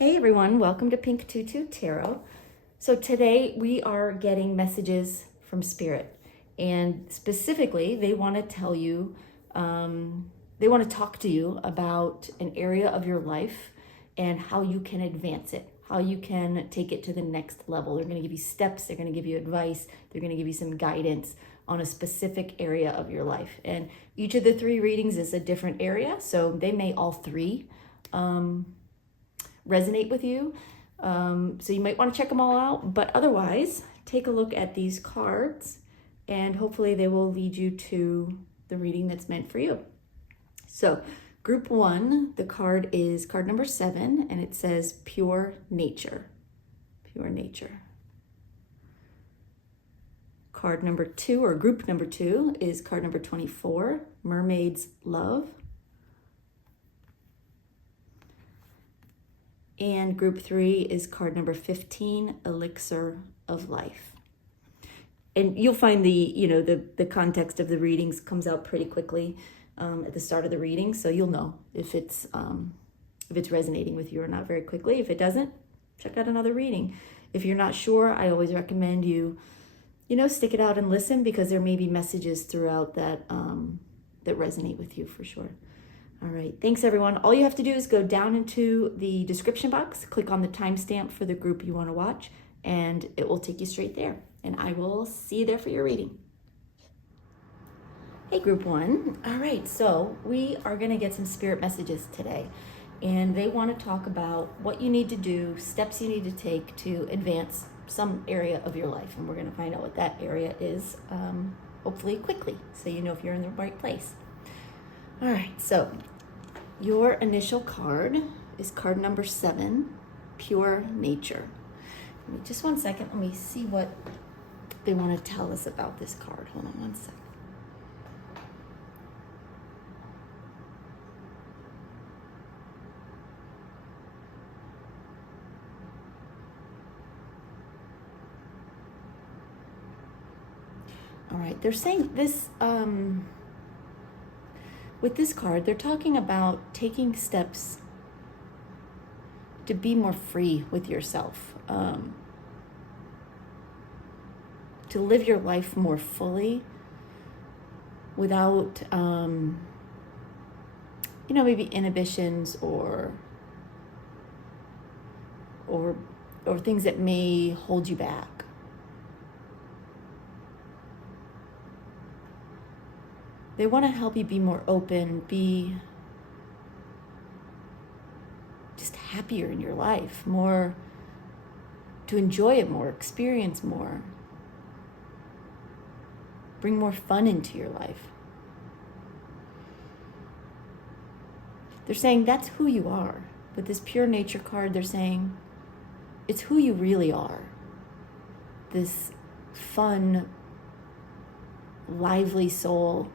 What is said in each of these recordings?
Hey everyone, welcome to Pink Tutu Tarot. So today we are getting messages from Spirit, and specifically they want to tell you, they want to talk to you about an area of your life and how you can advance it, how you can take it to the next level. They're going to give you steps, they're going to give you advice, they're going to give you some guidance on a specific area of your life. And each of the three readings is a different area, so they may all three resonate with you. So you might want to check them all out, but otherwise take a look at these cards and hopefully they will lead you to the reading that's meant for you. So group one, the card is card number 7, and it says Pure Nature. Pure Nature. Card number 2, or group number 2, is card number 24, Mermaid's Love. And group 3 is card number 15, Elixir of Life. And you'll find the context of the readings comes out pretty quickly at the start of the reading, so you'll know if it's resonating with you or not very quickly. If it doesn't, check out another reading. If you're not sure, I always recommend you stick it out and listen, because there may be messages throughout that resonate with you for sure. All right, thanks everyone. All you have to do is go down into the description box, click on the timestamp for the group you want to watch, and it will take you straight there. And I will see you there for your reading. Hey, group 1. All right, so we are going to get some spirit messages today. And they want to talk about what you need to do, steps you need to take to advance some area of your life. And we're going to find out what that area is, hopefully quickly, so you know if you're in the right place. All right, so your initial card is card number 7, Pure Nature. Just one second, let me see what they want to tell us about this card. Hold on one second. All right, they're saying this, with this card, they're talking about taking steps to be more free with yourself, to live your life more fully without, maybe inhibitions or things that may hold you back. They want to help you be more open, be just happier in your life, more, to enjoy it more, experience more, bring more fun into your life. They're saying that's who you are. With this Pure Nature card, they're saying it's who you really are. This fun, lively soul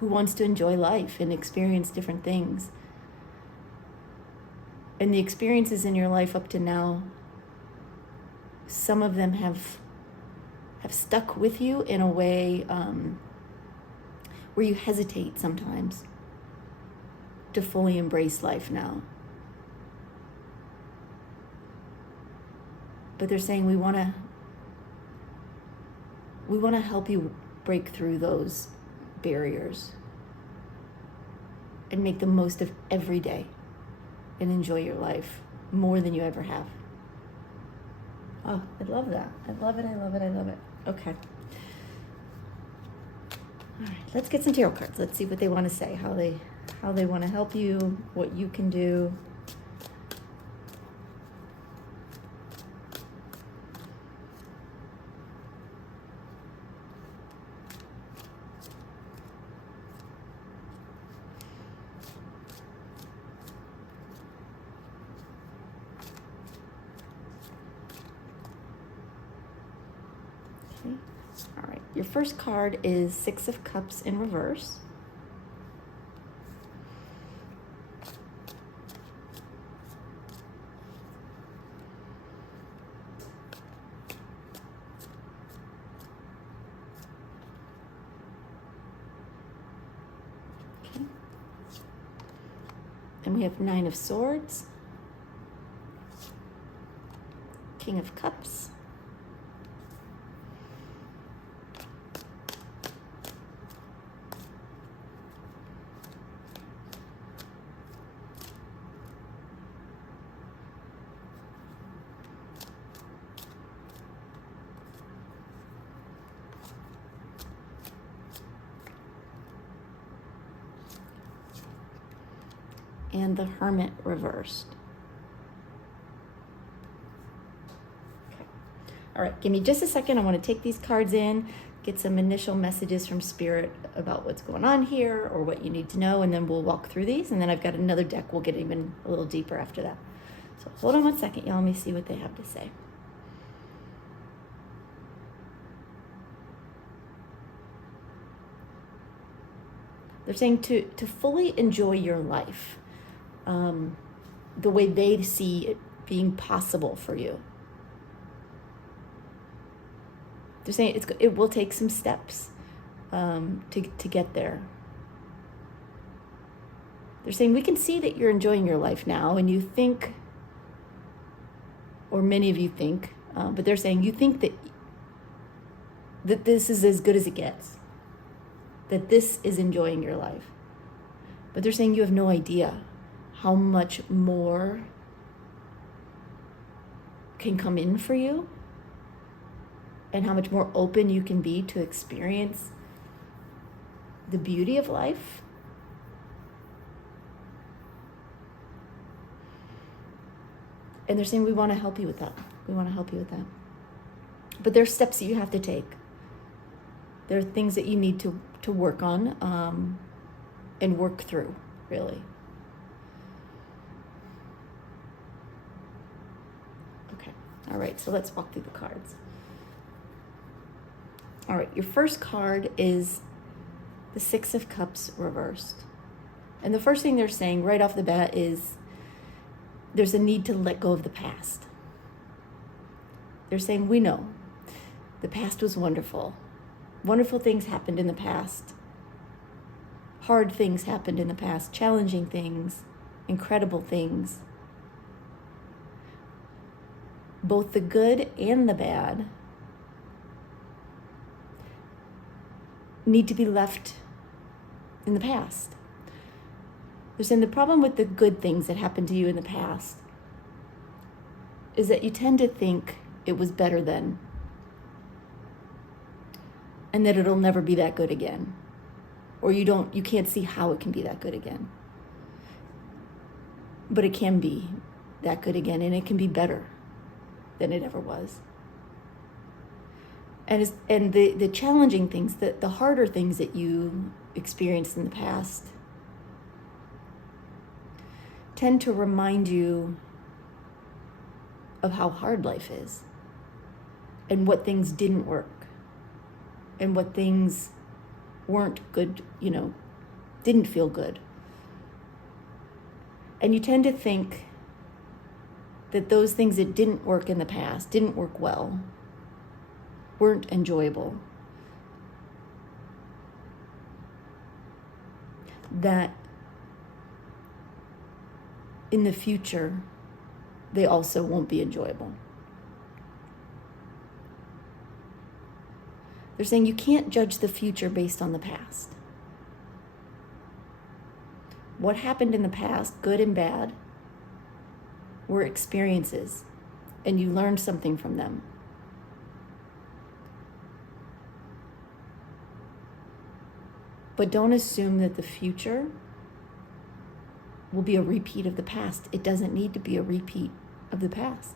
who wants to enjoy life and experience different things. And the experiences in your life up to now, some of them have stuck with you in a way where you hesitate sometimes to fully embrace life now. But they're saying we want to help you break through those barriers and make the most of every day and enjoy your life more than you ever have. Oh, I love that. I love it, I love it, I love it. Okay. All right, let's get some tarot cards. Let's see what they want to say, how they want to help you, what you can do. Okay. All right, your first card is 6 of Cups in reverse. Okay. And we have 9 of Swords, King of Cups, and the Hermit reversed. Okay. All right, give me just a second. I want to take these cards in, get some initial messages from Spirit about what's going on here or what you need to know, and then we'll walk through these. And then I've got another deck. We'll get even a little deeper after that. So hold on 1 second, y'all. Let me see what they have to say. They're saying to fully enjoy your life, the way they see it being possible for you. They're saying it will take some steps to get there. They're saying we can see that you're enjoying your life now, and you think, or many of you think, but they're saying you think that this is as good as it gets, that this is enjoying your life. But they're saying you have no idea how much more can come in for you and how much more open you can be to experience the beauty of life. And they're saying we want to help you with that. We want to help you with that. But there's steps that you have to take. There are things that you need to work on and work through, really. Okay. All right, so let's walk through the cards. All right, your first card is the 6 of Cups reversed. And the first thing they're saying right off the bat is there's a need to let go of the past. They're saying, we know the past was wonderful. Wonderful things happened in the past. Hard things happened in the past. Challenging things. Incredible things. Both the good and the bad need to be left in the past. They're saying the problem with the good things that happened to you in the past is that you tend to think it was better then, and that it'll never be that good again. Or you can't see how it can be that good again. But it can be that good again, and it can be better than it ever was. And the challenging things, the harder things that you experienced in the past tend to remind you of how hard life is and what things didn't work and what things weren't good, didn't feel good. And you tend to think that those things that didn't work in the past, didn't work well, weren't enjoyable, that in the future, they also won't be enjoyable. They're saying you can't judge the future based on the past. What happened in the past, good and bad, were experiences, and you learned something from them. But don't assume that the future will be a repeat of the past. It doesn't need to be a repeat of the past,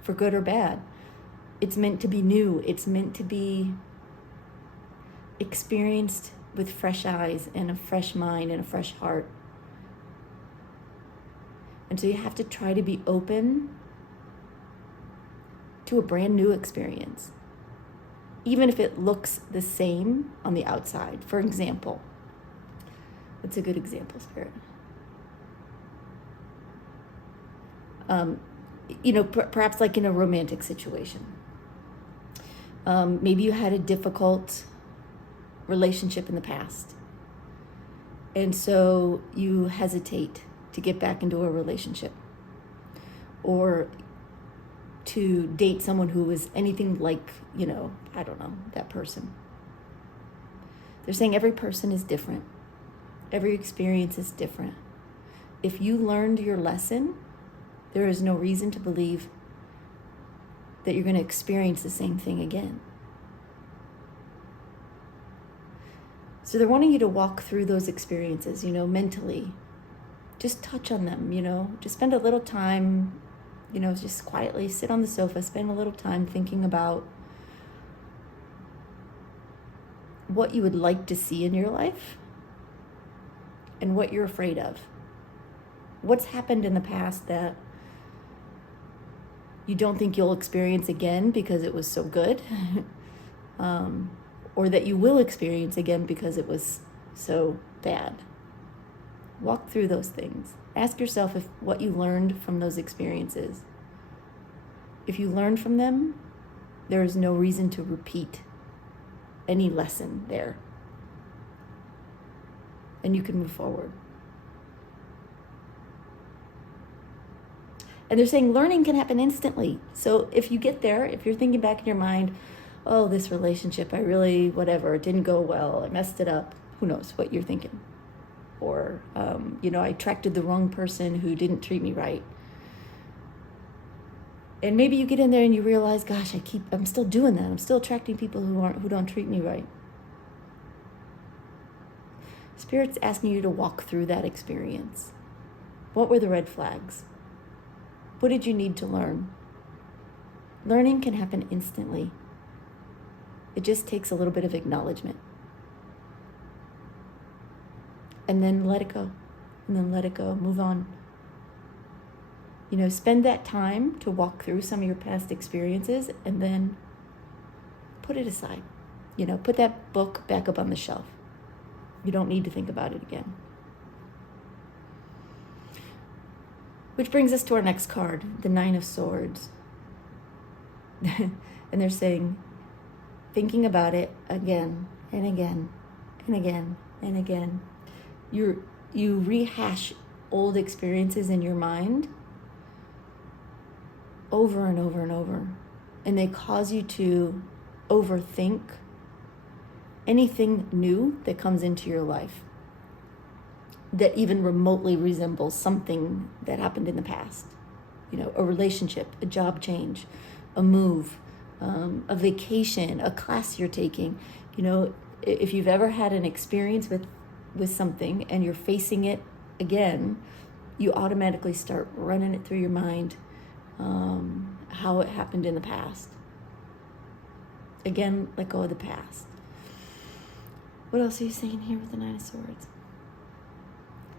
for good or bad. It's meant to be new. It's meant to be experienced with fresh eyes and a fresh mind and a fresh heart. And so you have to try to be open to a brand new experience, even if it looks the same on the outside. For example, what's a good example, Spirit? Perhaps like in a romantic situation. Maybe you had a difficult relationship in the past, and so you hesitate to get back into a relationship or to date someone who is anything like, I don't know, that person. They're saying every person is different. Every experience is different. If you learned your lesson, there is no reason to believe that you're going to experience the same thing again. So they're wanting you to walk through those experiences, mentally. Just touch on them, just spend a little time, just quietly sit on the sofa, spend a little time thinking about what you would like to see in your life and what you're afraid of. What's happened in the past that you don't think you'll experience again because it was so good, or that you will experience again because it was so bad. Walk through those things. Ask yourself if what you learned from those experiences, if you learned from them, there is no reason to repeat any lesson there. And you can move forward. And they're saying learning can happen instantly. So if you get there, if you're thinking back in your mind, oh, this relationship, it didn't go well, I messed it up. Who knows what you're thinking? Or, I attracted the wrong person who didn't treat me right. And maybe you get in there and you realize, gosh, I'm still doing that. I'm still attracting people who don't treat me right. Spirit's asking you to walk through that experience. What were the red flags? What did you need to learn? Learning can happen instantly. It just takes a little bit of acknowledgement. And then let it go. And then let it go. Move on. Spend that time to walk through some of your past experiences and then put it aside. Put that book back up on the shelf. You don't need to think about it again. Which brings us to our next card, the Nine of Swords. And they're saying, thinking about it again and again and again and again. You rehash old experiences in your mind over and over and over. And they cause you to overthink anything new that comes into your life that even remotely resembles something that happened in the past. A relationship, a job change, a move, a vacation, a class you're taking. If you've ever had an experience with something and you're facing it again, you automatically start running it through your mind, how it happened in the past. Again, let go of the past. What else are you saying here with the Nine of Swords?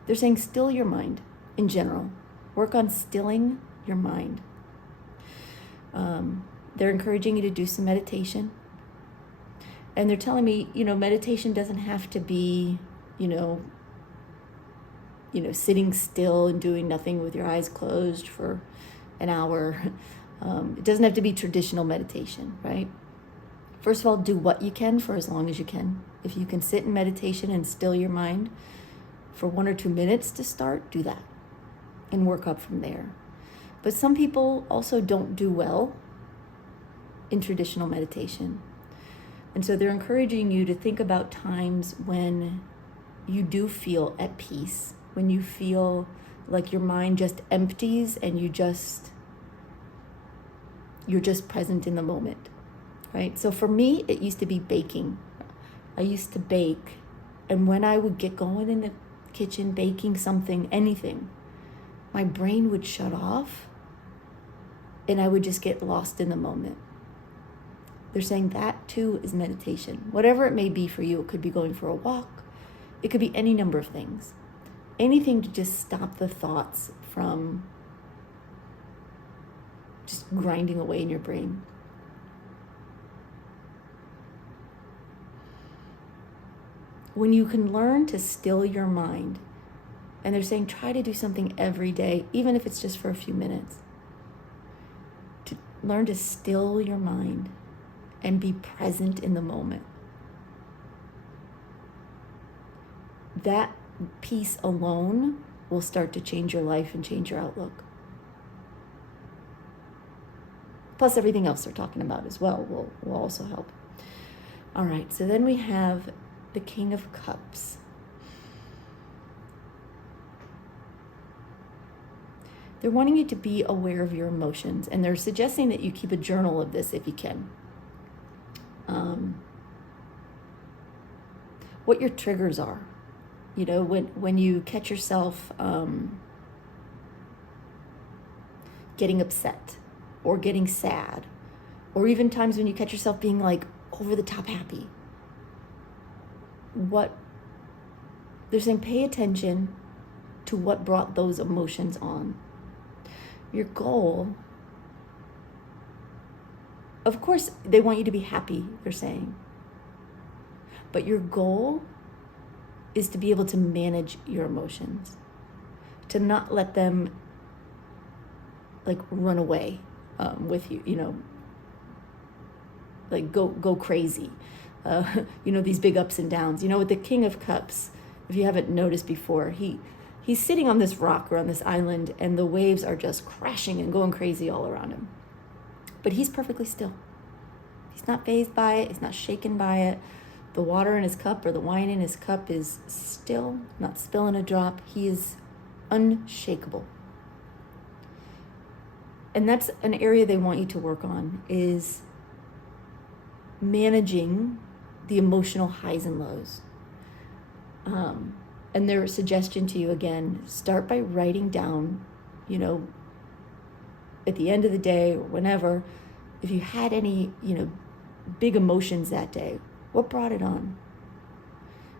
They're saying still your mind in general. Work on stilling your mind. They're encouraging you to do some meditation. And they're telling me, meditation doesn't have to be, sitting still and doing nothing with your eyes closed for an hour. It doesn't have to be traditional meditation, right? First of all, do what you can for as long as you can. If you can sit in meditation and still your mind for 1 or 2 minutes to start, do that and work up from there. But some people also don't do well in traditional meditation. And so they're encouraging you to think about times when you do feel at peace, when you feel like your mind just empties and you're just present in the moment, right? So for me, it used to be baking. I used to bake, and when I would get going in the kitchen baking something, anything, my brain would shut off and I would just get lost in the moment. They're saying that too is meditation. Whatever it may be for you, it could be going for a walk. It could be any number of things. Anything to just stop the thoughts from just grinding away in your brain. When you can learn to still your mind, and they're saying try to do something every day, even if it's just for a few minutes, to learn to still your mind and be present in the moment. That piece alone will start to change your life and change your outlook. Plus everything else they're talking about as well will also help. All right, so then we have the King of Cups. They're wanting you to be aware of your emotions, and they're suggesting that you keep a journal of this if you can. What your triggers are. You know, when you catch yourself getting upset or getting sad, or even times when you catch yourself being like over the top happy. What they're saying, pay attention to what brought those emotions on. Your goal, of course, they want you to be happy, they're saying. But your goal is to be able to manage your emotions, to not let them like run away with you, you know, like go crazy. You know, these big ups and downs. You know, with the King of Cups, if you haven't noticed before, he's sitting on this rock or on this island, and the waves are just crashing and going crazy all around him. But he's perfectly still. He's not fazed by it. He's not shaken by it. The water in his cup or the wine in his cup is still, not spilling a drop. He is unshakable. And that's an area they want you to work on, is managing the emotional highs and lows. And their suggestion to you, again, start by writing down, you know, at the end of the day or whenever, if you had any, you know, big emotions that day, what brought it on?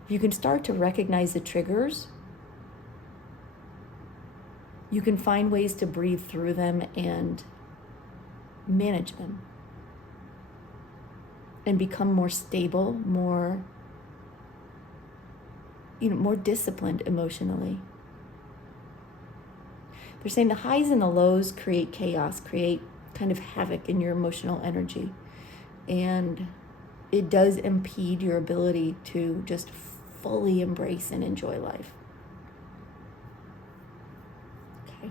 If you can start to recognize the triggers, you can find ways to breathe through them and manage them and become more stable, more, you know, more disciplined emotionally. They're saying the highs and the lows create chaos, create kind of havoc in your emotional energy. And it does impede your ability to just fully embrace and enjoy life. Okay.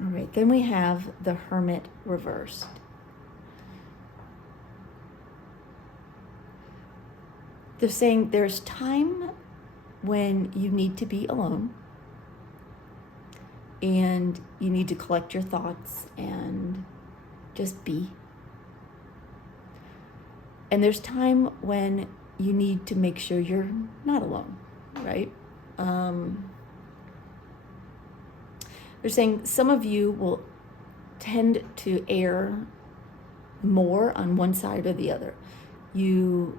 All right, then we have the Hermit reversed. They're saying there's time when you need to be alone and you need to collect your thoughts and just be. And there's time when you need to make sure you're not alone, right? They're saying some of you will tend to err more on one side or the other. You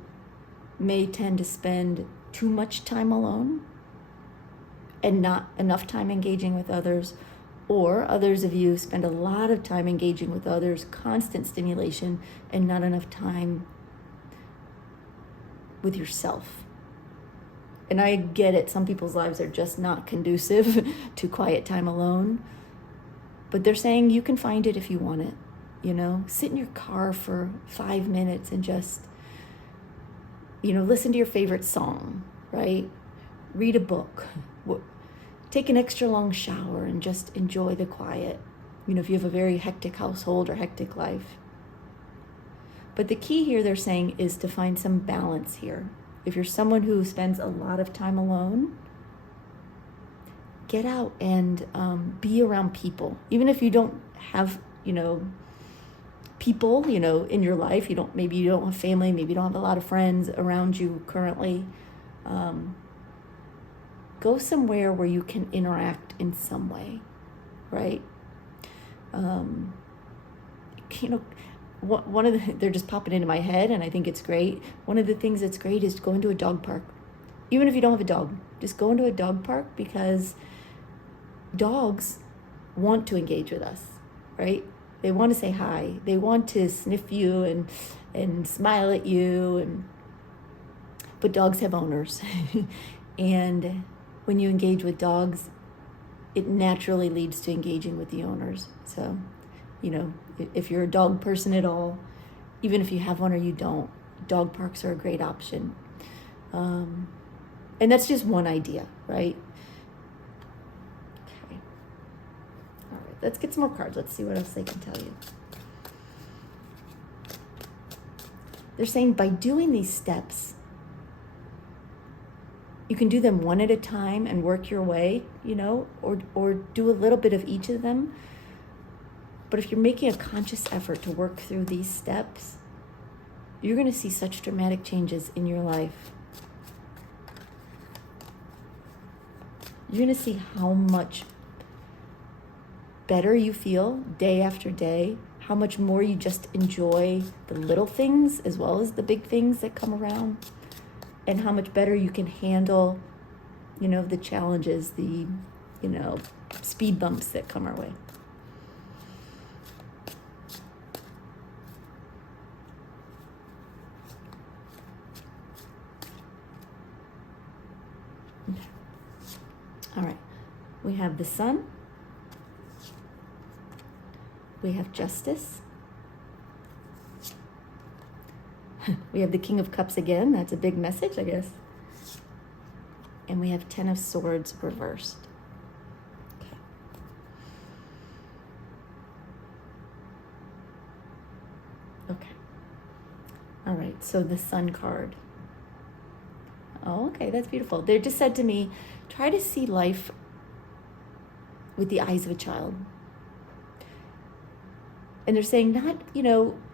may tend to spend too much time alone and not enough time engaging with others, or others of you spend a lot of time engaging with others, constant stimulation, and not enough time with yourself. And I get it, some people's lives are just not conducive to quiet time alone, but they're saying you can find it if you want it. You know, sit in your car for 5 minutes and just, you know, listen to your favorite song, right? Read a book, take an extra long shower and just enjoy the quiet. You know, if you have a very hectic household or hectic life. But the key here, they're saying, is to find some balance here. If you're someone who spends a lot of time alone, get out and be around people. Even if you don't have, you know, people, you know, in your life, maybe you don't have family, maybe you don't have a lot of friends around you currently. Go somewhere where you can interact in some way, right? You know, one of they're just popping into my head, and I think it's great. One of the things that's great is going to a dog park. Even if you don't have a dog, just go into a dog park, because dogs want to engage with us, right? They want to say hi. They want to sniff you and smile at you. But dogs have owners. And when you engage with dogs, it naturally leads to engaging with the owners. So, you know, if you're a dog person at all, even if you have one or you don't, dog parks are a great option. And that's just one idea, right? let's get some more cards. Let's see what else they can tell you. They're saying by doing these steps, you can do them one at a time and work your way, or do a little bit of each of them. But if you're making a conscious effort to work through these steps, you're going to see such dramatic changes in your life. You're going to see how much better you feel day after day, how much more you just enjoy the little things as well as the big things that come around, and how much better you can handle, the challenges, the, speed bumps that come our way. Okay. All right. We have the Sun. We have Justice. We have the King of Cups again. That's a big message, I guess. And we have Ten of Swords reversed. Okay. Okay. All right, so the Sun card. Oh, okay, that's beautiful. They just said to me, try to see life with the eyes of a child. And they're saying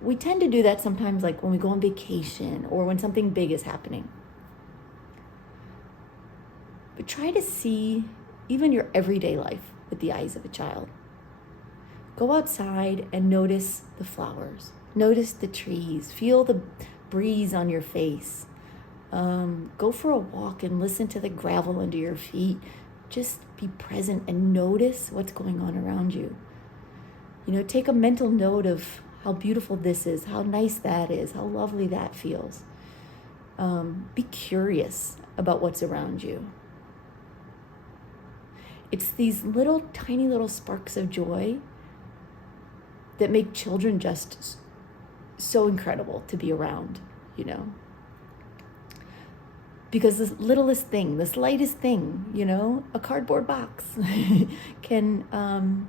we tend to do that sometimes, like when we go on vacation or when something big is happening. But try to see even your everyday life with the eyes of a child. Go outside and notice the flowers. Notice the trees. Feel the breeze on your face. Go for a walk and listen to the gravel under your feet. Just be present and notice what's going on around you. Take a mental note of how beautiful this is, how nice that is, how lovely that feels. Be curious about what's around you. It's these tiny little sparks of joy that make children just so incredible to be around, Because the littlest thing, the slightest thing, a cardboard box can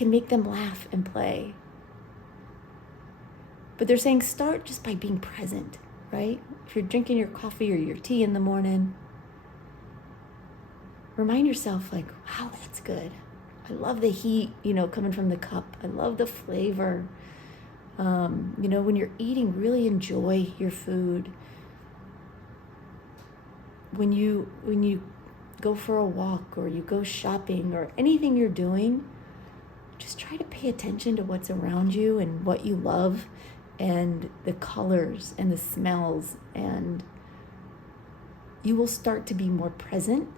make them laugh and play. But they're saying start just by being present, right? If you're drinking your coffee or your tea in the morning, remind yourself wow, that's good. I love the heat, coming from the cup. I love the flavor. When you're eating, really enjoy your food. When you go for a walk or you go shopping or anything you're doing, just try to pay attention to what's around you and what you love and the colors and the smells, and you will start to be more present,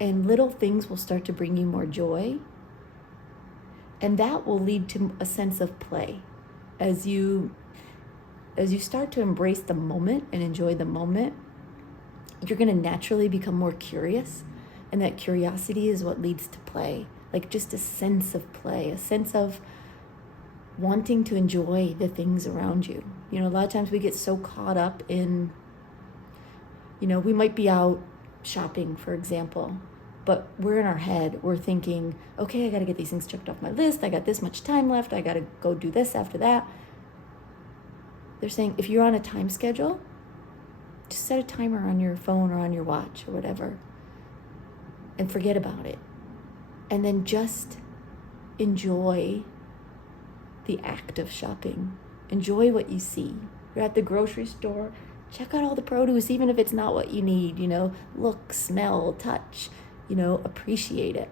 and little things will start to bring you more joy, and that will lead to a sense of play. As you start to embrace the moment and enjoy the moment, you're going to naturally become more curious, and that curiosity is what leads to play. Just a sense of play, a sense of wanting to enjoy the things around you. A lot of times we get so caught up in, we might be out shopping, for example, but we're in our head. We're thinking, okay, I got to get these things checked off my list. I got this much time left. I got to go do this after that. They're saying if you're on a time schedule, just set a timer on your phone or on your watch or whatever and forget about it. And then just enjoy the act of shopping. Enjoy what you see. You're at the grocery store, check out all the produce, even if it's not what you need, look, smell, touch, appreciate it.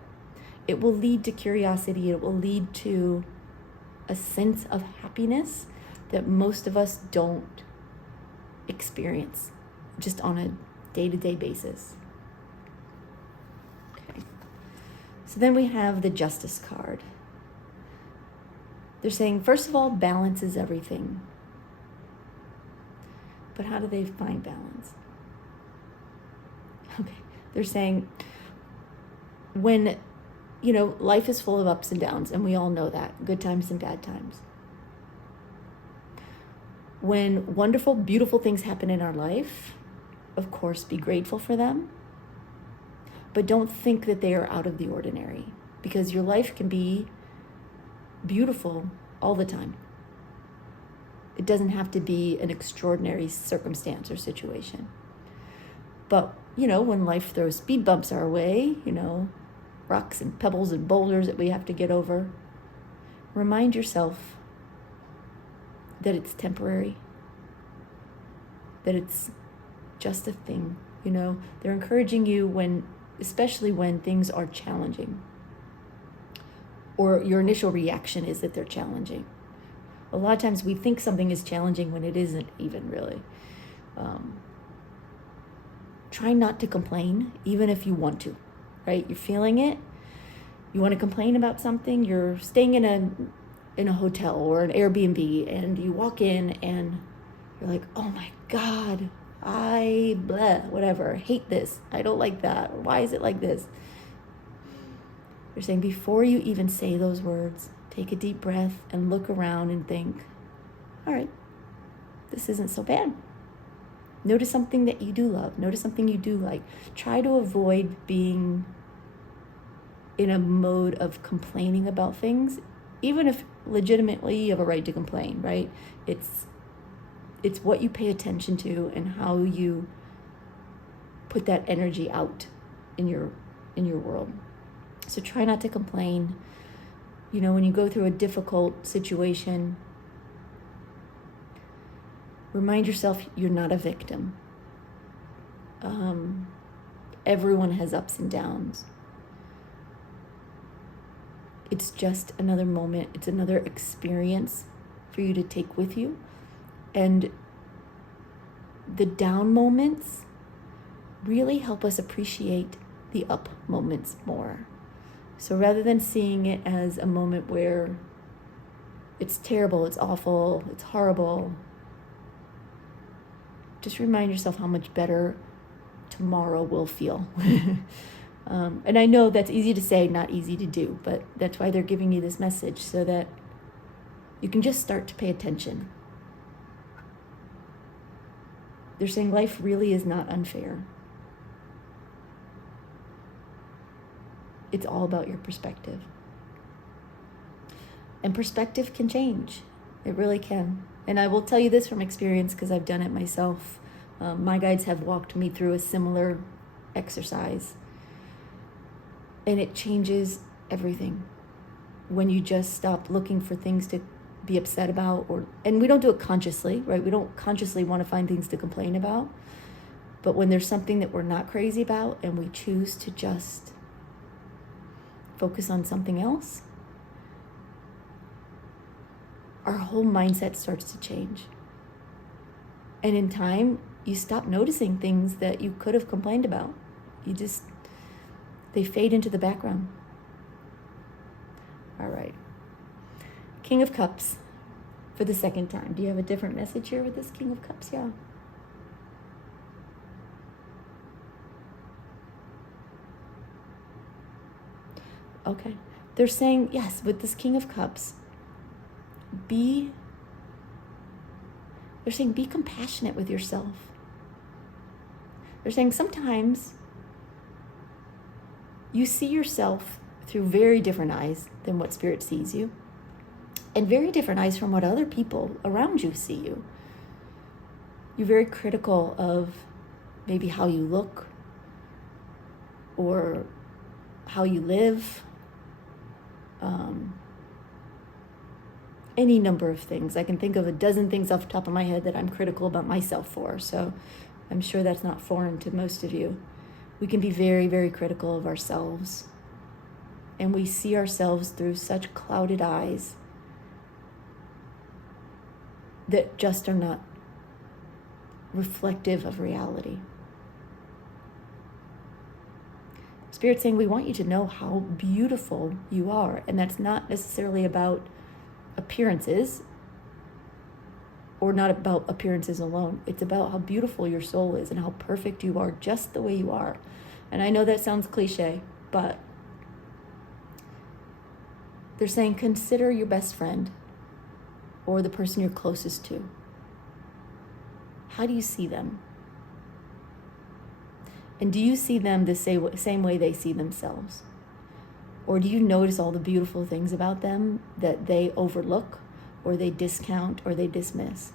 It will lead to curiosity. It will lead to a sense of happiness that most of us don't experience just on a day-to-day basis. So then we have the Justice card. They're saying, first of all, balance is everything. But how do they find balance? Okay, they're saying when, life is full of ups and downs, and we all know that, good times and bad times. When wonderful, beautiful things happen in our life, of course, be grateful for them. but don't think that they are out of the ordinary, because your life can be beautiful all the time. It doesn't have to be an extraordinary circumstance or situation. But, when life throws speed bumps our way, rocks and pebbles and boulders that we have to get over, remind yourself that it's temporary, that it's just a thing. They're encouraging you especially when things are challenging, or your initial reaction is that they're challenging. A lot of times we think something is challenging when it isn't even really. Try not to complain, even if you want to, right? You're feeling it. You want to complain about something. You're staying in a hotel or an Airbnb, and you walk in and you're like, oh my God, I hate this. I don't like that. Why is it like this? You're saying, before you even say those words, take a deep breath and look around and think, all right, this isn't so bad. Notice something that you do love. Notice something you do like. Try to avoid being in a mode of complaining about things, even if legitimately you have a right to complain, right? It's what you pay attention to and how you put that energy out in your world. So try not to complain. When you go through a difficult situation, remind yourself you're not a victim. Everyone has ups and downs. It's just another moment. It's another experience for you to take with you. And the down moments really help us appreciate the up moments more. So rather than seeing it as a moment where it's terrible, it's awful, it's horrible, just remind yourself how much better tomorrow will feel. And I know that's easy to say, not easy to do, but that's why they're giving you this message, so that you can just start to pay attention. They're saying life really is not unfair. It's all about your perspective. And perspective can change. It really can. And I will tell you this from experience, because I've done it myself. My guides have walked me through a similar exercise. And it changes everything when you just stop looking for things to be upset about, and we don't do it consciously, right? We don't consciously want to find things to complain about. But when there's something that we're not crazy about and we choose to just focus on something else, our whole mindset starts to change. And in time, you stop noticing things that you could have complained about. They fade into the background. All right. King of Cups for the second time. Do you have a different message here with this King of Cups? Yeah. Okay. They're saying, yes, with this King of Cups, they're saying be compassionate with yourself. They're saying sometimes you see yourself through very different eyes than what Spirit sees you, and very different eyes from what other people around you see you. You're very critical of maybe how you look or how you live, any number of things. I can think of a dozen things off the top of my head that I'm critical about myself for, so I'm sure that's not foreign to most of you. We can be very, very critical of ourselves, and we see ourselves through such clouded eyes that just are not reflective of reality. Spirit's saying we want you to know how beautiful you are, and that's not necessarily about appearances, or not about appearances alone. It's about how beautiful your soul is and how perfect you are just the way you are. And I know that sounds cliche, but they're saying consider your best friend or the person you're closest to. How do you see them? And do you see them the same way they see themselves? Or do you notice all the beautiful things about them that they overlook, or they discount, or they dismiss?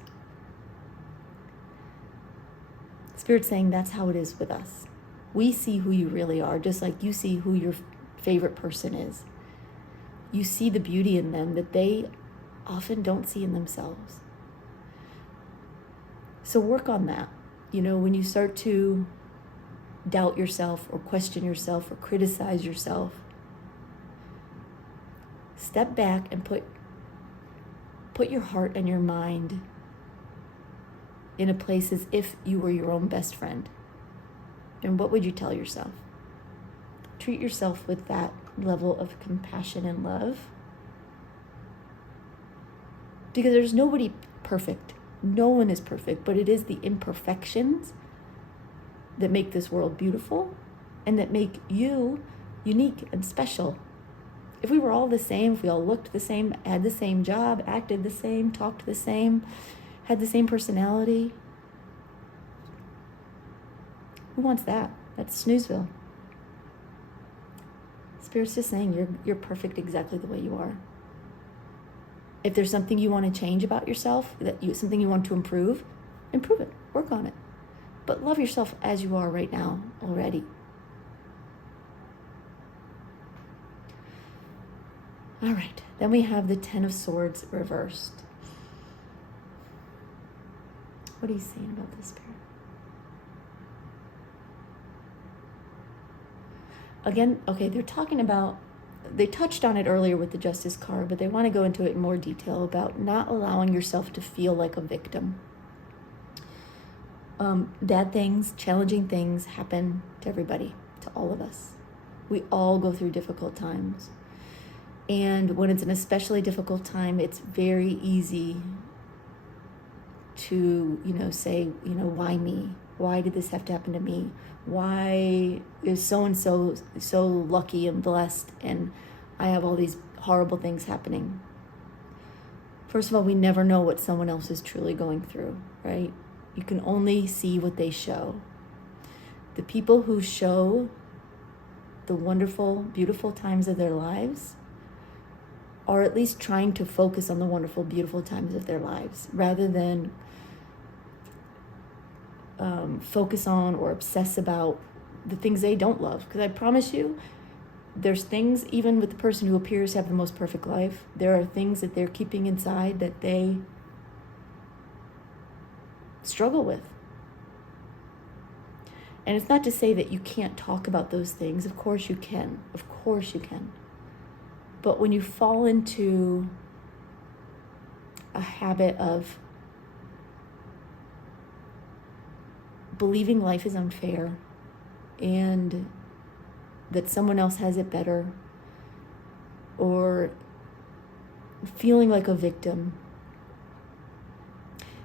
Spirit's saying that's how it is with us. We see who you really are, just like you see who your favorite person is. You see the beauty in them that they often don't see in themselves. So work on that. When you start to doubt yourself or question yourself or criticize yourself, step back and put your heart and your mind in a place as if you were your own best friend. And what would you tell yourself? Treat yourself with that level of compassion and love. Because there's nobody perfect. No one is perfect, but it is the imperfections that make this world beautiful and that make you unique and special. If we were all the same, if we all looked the same, had the same job, acted the same, talked the same, had the same personality, who wants that? That's snoozeville. Spirit's just saying you're perfect exactly the way you are. If there's something you want to change about yourself, something you want to improve it, work on it. But love yourself as you are right now already. All right, then we have the Ten of Swords reversed. What are you saying about this, Spirit? Again, okay, they touched on it earlier with the Justice card, but they want to go into it in more detail about not allowing yourself to feel like a victim. Bad things, challenging things happen to everybody, to all of us. We all go through difficult times. And when it's an especially difficult time, it's very easy to, say, why me? Why did this have to happen to me? Why is so-and-so so lucky and blessed and I have all these horrible things happening? First of all, we never know what someone else is truly going through, right? You can only see what they show. The people who show the wonderful, beautiful times of their lives are at least trying to focus on the wonderful, beautiful times of their lives rather than focus on or obsess about the things they don't love. Because I promise you, there's things, even with the person who appears to have the most perfect life, there are things that they're keeping inside that they struggle with. And it's not to say that you can't talk about those things. Of course you can. Of course you can. But when you fall into a habit of believing life is unfair and that someone else has it better, or feeling like a victim,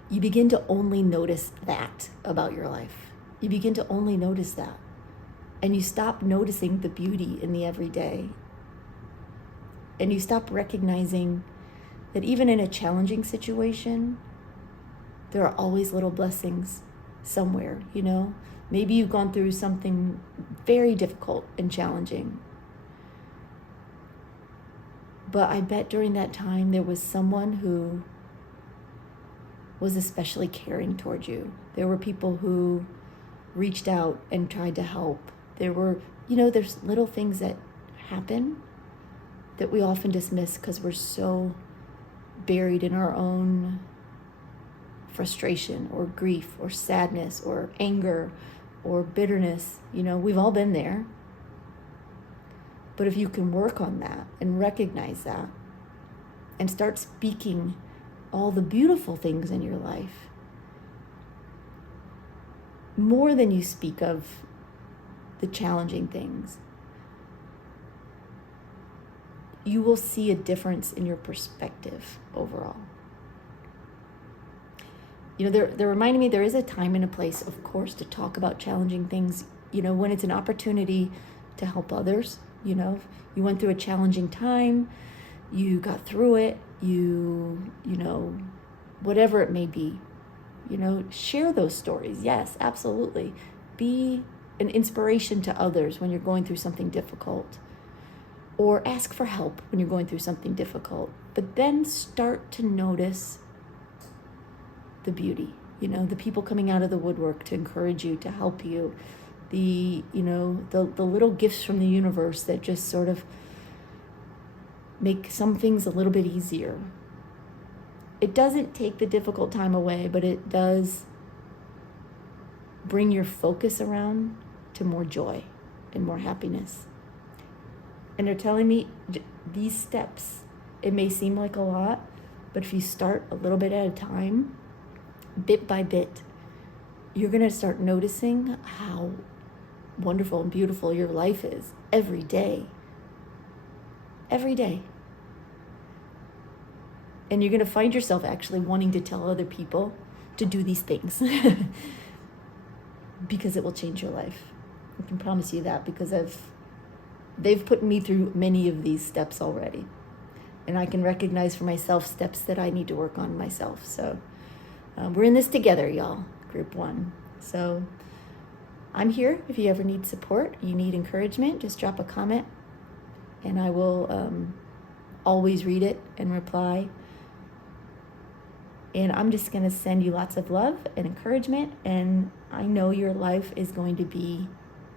you begin to only notice that about your life. You begin to only notice that. And you stop noticing the beauty in the everyday. And you stop recognizing that even in a challenging situation, there are always little blessings somewhere, Maybe you've gone through something very difficult and challenging. But I bet during that time there was someone who was especially caring toward you. There were people who reached out and tried to help. There were, there's little things that happen that we often dismiss because we're so buried in our own frustration or grief or sadness or anger or bitterness. We've all been there. But if you can work on that and recognize that and start speaking all the beautiful things in your life, more than you speak of the challenging things, you will see a difference in your perspective overall. They're reminding me there is a time and a place, of course, to talk about challenging things, when it's an opportunity to help others. You went through a challenging time, you got through it, whatever it may be, share those stories. Yes, absolutely. Be an inspiration to others when you're going through something difficult, or ask for help when you're going through something difficult. But then start to notice the beauty, the people coming out of the woodwork to encourage you, to help you, the little gifts from the universe that just sort of make some things a little bit easier. It doesn't take the difficult time away, but it does bring your focus around to more joy and more happiness. And they're telling me these steps, it may seem like a lot, but if you start a little bit at a time, bit by bit, you're going to start noticing how wonderful and beautiful your life is every day. Every day. And you're going to find yourself actually wanting to tell other people to do these things because it will change your life. I can promise you that, because they've put me through many of these steps already. And I can recognize for myself steps that I need to work on myself. So we're in this together, y'all, group 1. So I'm here. If you ever need support, you need encouragement, just drop a comment and I will always read it and reply. And I'm just going to send you lots of love and encouragement. And I know your life is going to be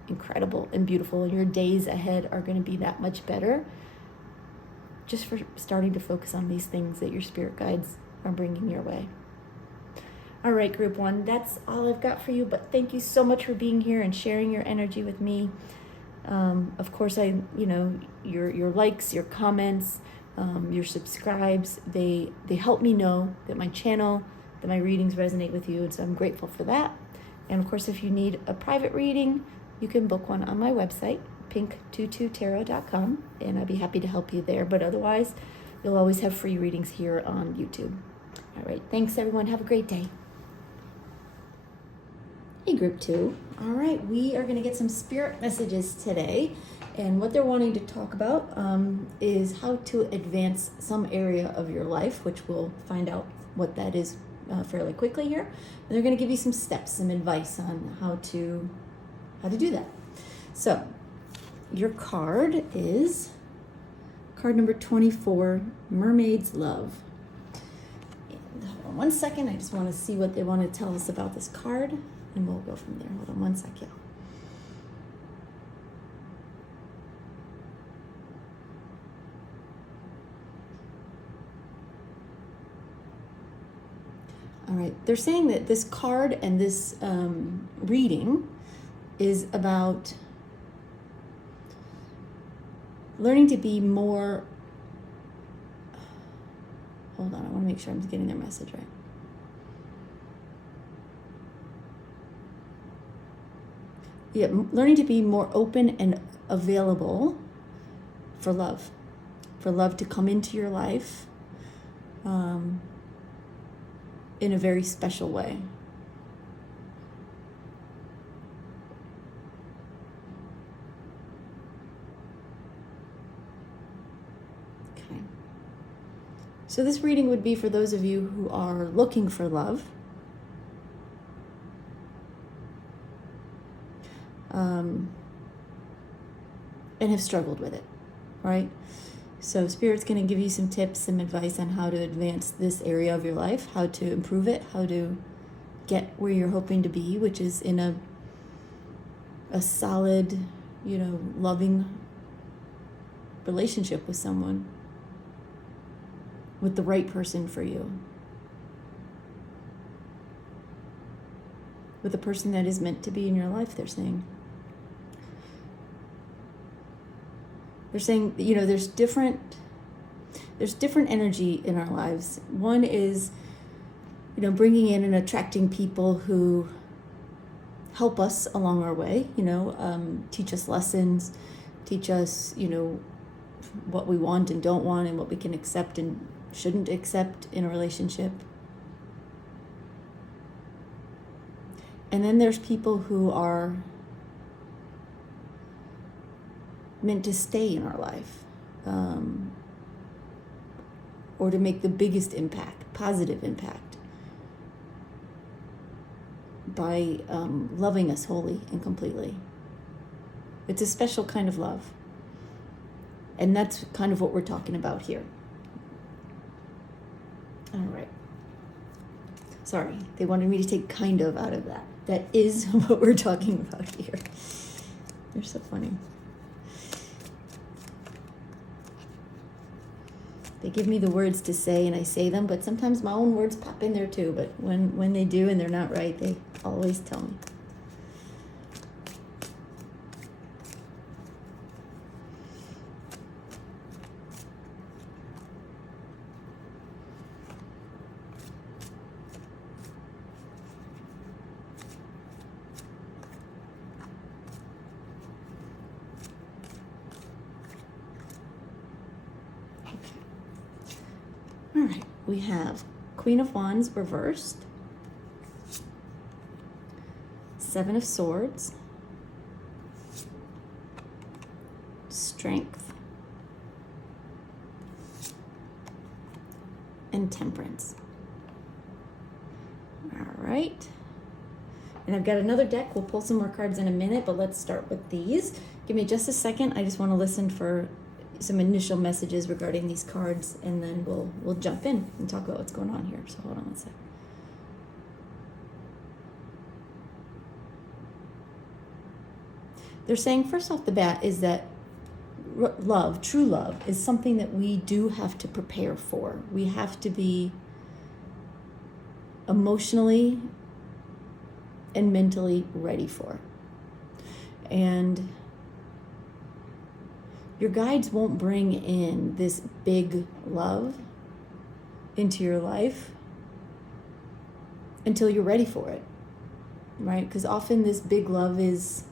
incredible and beautiful. And your days ahead are going to be that much better, just for starting to focus on these things that your spirit guides are bringing your way. All right, group 1, that's all I've got for you. But thank you so much for being here and sharing your energy with me. Of course, your likes, your comments, your subscribes, they help me know that my channel, that my readings resonate with you, and so I'm grateful for that. And of course, if you need a private reading, you can book one on my website, pink22tarot.com, and I'd be happy to help you there. But otherwise, you'll always have free readings here on YouTube. All right, thanks everyone. Have a great day. Hey, group 2. All right, we are going to get some spirit messages today. And what they're wanting to talk about is how to advance some area of your life, which we'll find out what that is fairly quickly here. And they're going to give you some steps, some advice on how to do that. So your card is card number 24, Mermaid's Love. And hold on one second. I just want to see what they want to tell us about this card, and we'll go from there. Hold on one second. All right, they're saying that this card and this reading is about learning to be more, hold on, I want to make sure I'm getting their message right. Yeah, learning to be more open and available for love to come into your life in a very special way. Okay. So this reading would be for those of you who are looking for love. And have struggled with it, right? So Spirit's going to give you some tips, some advice on how to advance this area of your life, how to improve it, how to get where you're hoping to be, which is in a solid, loving relationship with someone, with the right person for you, with the person that is meant to be in your life, they're saying. They're saying, there's different energy in our lives. One is, bringing in and attracting people who help us along our way, teach us lessons, teach us, what we want and don't want, and what we can accept and shouldn't accept in a relationship. And then there's people who are meant to stay in our life, or to make the biggest impact, positive impact, by loving us wholly and completely. It's a special kind of love. And that's kind of what we're talking about here. All right. Sorry, they wanted me to take kind of out of that. That is what we're talking about here. You're so funny. They give me the words to say and I say them, but sometimes my own words pop in there too. But when they do and they're not right, they always tell me. All right, we have Queen of Wands reversed, Seven of Swords, Strength, and Temperance. All right. And I've got another deck. We'll pull some more cards in a minute, but let's start with these. Give me just a second. I just want to listen for some initial messages regarding these cards, and then we'll jump in and talk about what's going on here. So hold on one sec. They're saying first off the bat is that love, true love, is something that we do have to prepare for. We have to be emotionally and mentally ready for. And your guides won't bring in this big love into your life until you're ready for it, right? Because often this big love has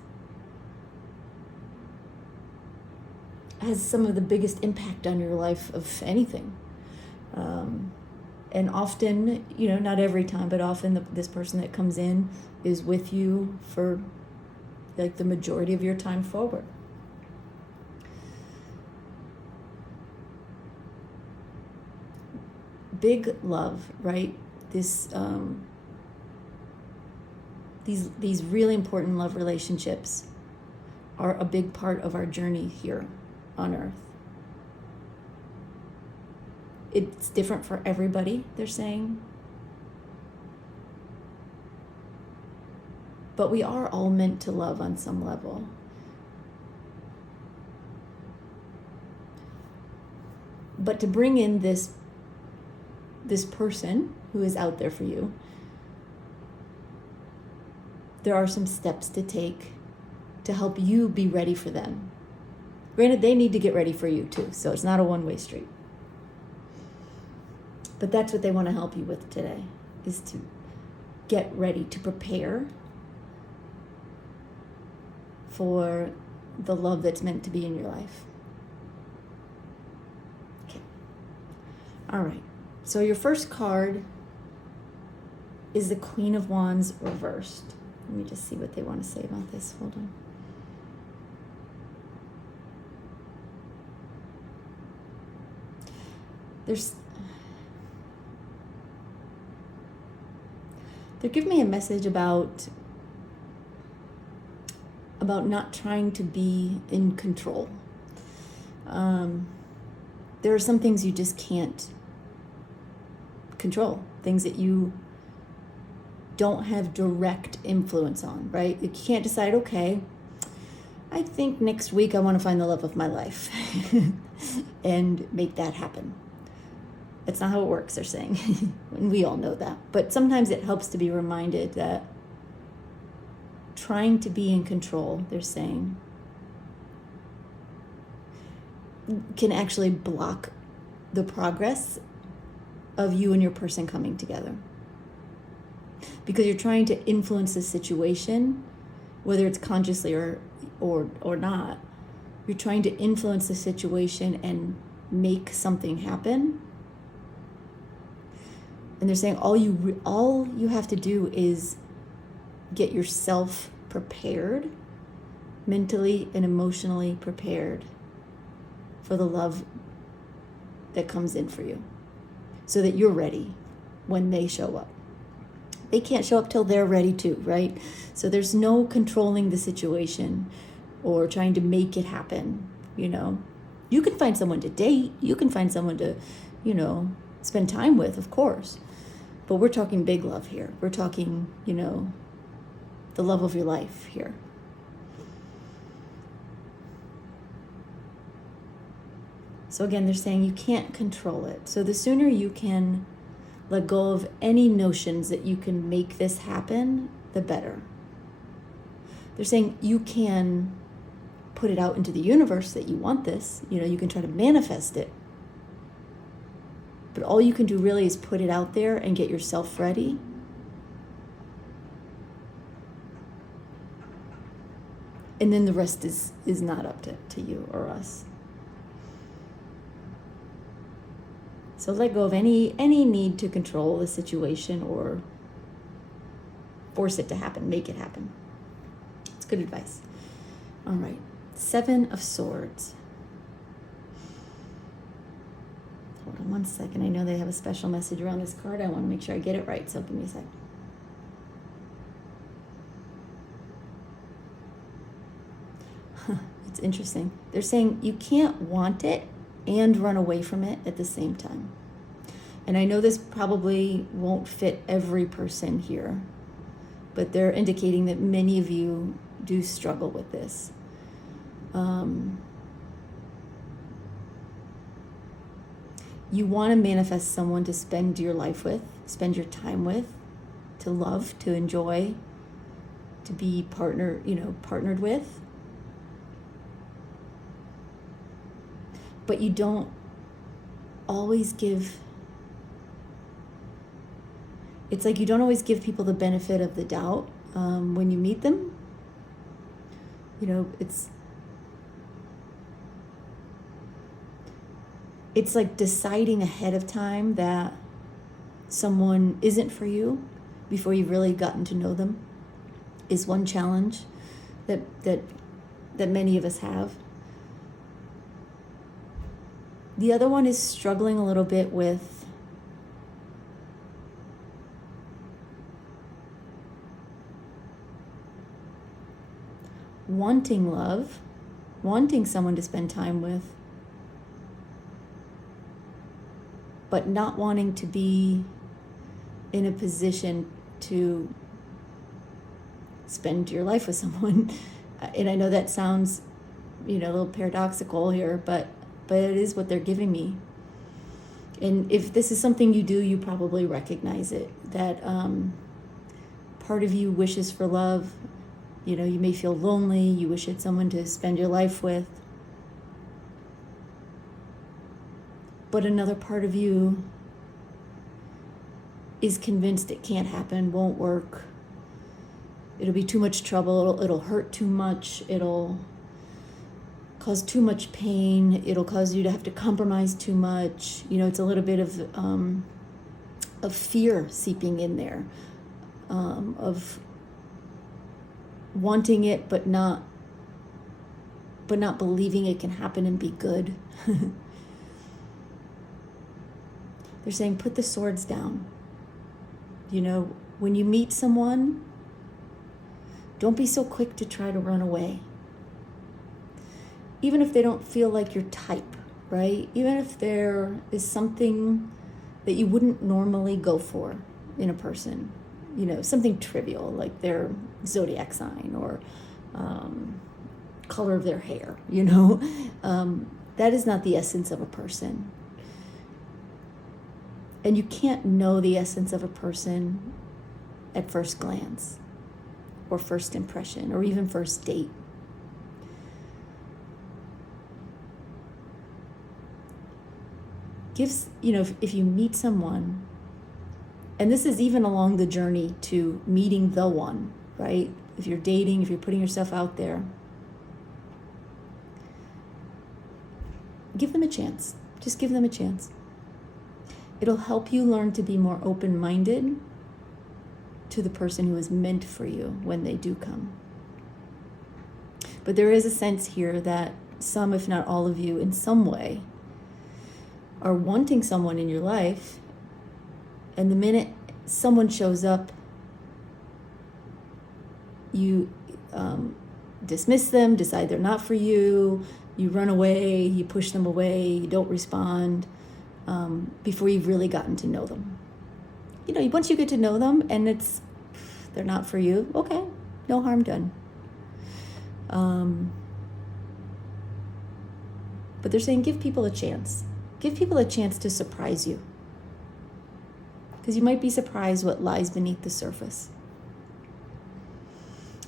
some of the biggest impact on your life of anything. And often, not every time, but often this person that comes in is with you for like the majority of your time forward. Big love, right? This these really important love relationships are a big part of our journey here on Earth. It's different for everybody, they're saying. But we are all meant to love on some level. But to bring in this person who is out there for you, there are some steps to take to help you be ready for them. Granted, they need to get ready for you too, so it's not a one-way street. But that's what they want to help you with today, is to get ready, to prepare for the love that's meant to be in your life. Okay. All right. So your first card is the Queen of Wands reversed. Let me just see what they want to say about this. Hold on. They're giving me a message about not trying to be in control. There are some things you just can't control, things that you don't have direct influence on, right? You can't decide, okay, I think next week I want to find the love of my life and make that happen. That's not how it works, they're saying. And we all know that. But sometimes it helps to be reminded that trying to be in control, they're saying, can actually block the progress of you and your person coming together. Because you're trying to influence the situation, whether it's consciously or not. You're trying to influence the situation and make something happen. And they're saying all you have to do is get yourself prepared, mentally and emotionally prepared for the love that comes in for you, so that you're ready when they show up. They can't show up till they're ready too, right? So there's no controlling the situation. or trying to make it happen. You can find someone to date, you can find someone to, spend time with, of course. But we're talking big love here. We're talking, the love of your life here. So again, they're saying you can't control it. So the sooner you can let go of any notions that you can make this happen, the better. They're saying you can put it out into the universe that you want this. You can try to manifest it. But all you can do really is put it out there and get yourself ready. And then the rest is not up to you or us. So let go of any need to control the situation or force it to happen, make it happen. It's good advice. All right, 7 of Swords. Hold on one second. I know they have a special message around this card. I want to make sure I get it right, so give me a sec. It's interesting. They're saying you can't want it and run away from it at the same time. And I know this probably won't fit every person here, but they're indicating that many of you do struggle with this. You want to manifest someone to spend your life with, spend your time with, to love, to enjoy, to be partnered with. But you don't always give, it's like you don't always give people the benefit of the doubt when you meet them. It's like deciding ahead of time that someone isn't for you before you've really gotten to know them is one challenge that many of us have. The other one is struggling a little bit with wanting love, wanting someone to spend time with, but not wanting to be in a position to spend your life with someone. And I know that sounds, a little paradoxical here, but it is what they're giving me. And if this is something you do, you probably recognize it, that part of you wishes for love. You may feel lonely, you wish you had someone to spend your life with. But another part of you is convinced it can't happen, won't work. It'll be too much trouble, it'll hurt too much, it'll cause too much pain, it'll cause you to have to compromise too much. It's a little bit of fear seeping in there, of wanting it but not believing it can happen and be good. They're saying put the swords down. When you meet someone, don't be so quick to try to run away. Even if they don't feel like your type, right? Even if there is something that you wouldn't normally go for in a person, something trivial like their zodiac sign or color of their hair, that is not the essence of a person. And you can't know the essence of a person at first glance or first impression or even first date. If you meet someone, and this is even along the journey to meeting the one, right? If you're dating, if you're putting yourself out there, give them a chance. Just give them a chance. It'll help you learn to be more open-minded to the person who is meant for you when they do come. But there is a sense here that some, if not all of you, in some way, are wanting someone in your life, and the minute someone shows up, you dismiss them, decide they're not for you, you run away, you push them away, you don't respond, before you've really gotten to know them. Once you get to know them and they're not for you, okay, no harm done. But they're saying give people a chance. Give people a chance to surprise you. Because you might be surprised what lies beneath the surface.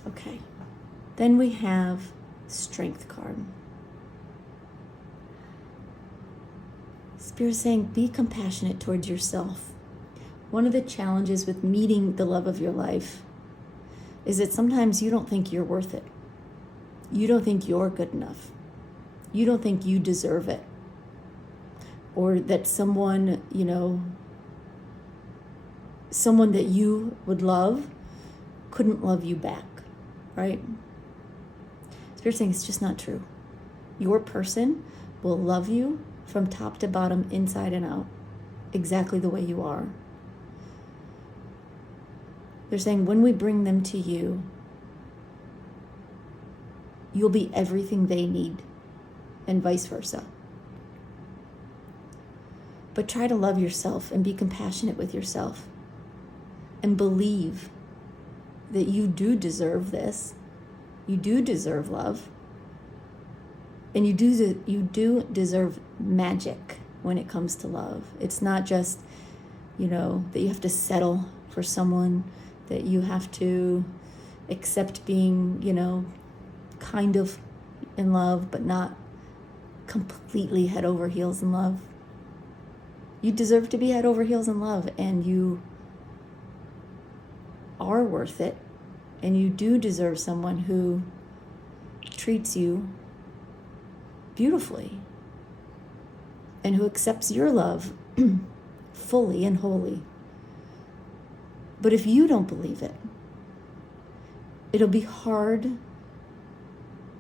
Okay. Then we have Strength card. Spirit saying be compassionate towards yourself. One of the challenges with meeting the love of your life is that sometimes you don't think you're worth it. You don't think you're good enough. You don't think you deserve it. Or that someone that you would love couldn't love you back, right? Spirit saying it's just not true. Your person will love you from top to bottom, inside and out, exactly the way you are. They're saying when we bring them to you, you'll be everything they need, and vice versa. But try to love yourself and be compassionate with yourself and believe that you do deserve this. You do deserve love. And you do deserve magic when it comes to love. It's not just, that you have to settle for someone, that you have to accept being, kind of in love, but not completely head over heels in love. You deserve to be head over heels in love, and you are worth it, and you do deserve someone who treats you beautifully and who accepts your love fully and wholly. But if you don't believe it, it'll be hard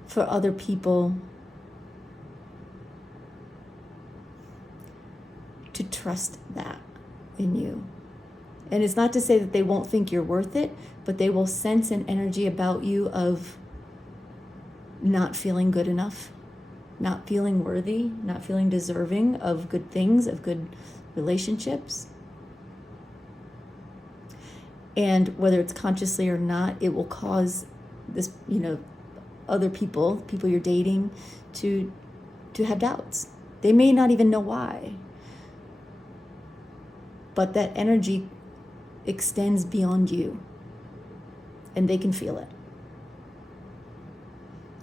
for other people to trust that in you. And it's not to say that they won't think you're worth it, but they will sense an energy about you of not feeling good enough, not feeling worthy, not feeling deserving of good things, of good relationships. And whether it's consciously or not, it will cause this, other people you're dating to have doubts. They may not even know why. But that energy extends beyond you, and they can feel it.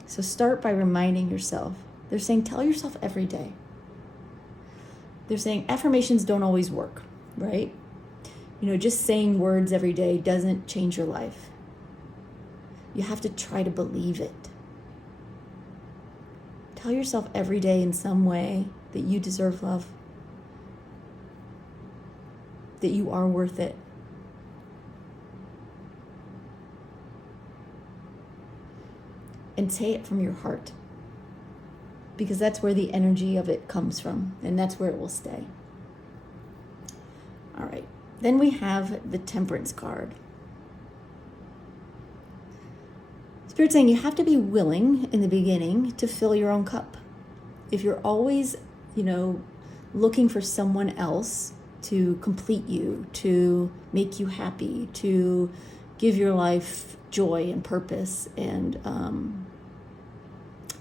So start by reminding yourself. They're saying tell yourself every day. They're saying affirmations don't always work, right? Just saying words every day doesn't change your life. You have to try to believe it. Tell yourself every day in some way that you deserve love, that you are worth it. And say it from your heart, because that's where the energy of it comes from, and that's where it will stay. All right, then we have the Temperance card. Spirit saying you have to be willing in the beginning to fill your own cup. If you're always, looking for someone else to complete you, to make you happy, to give your life joy and purpose and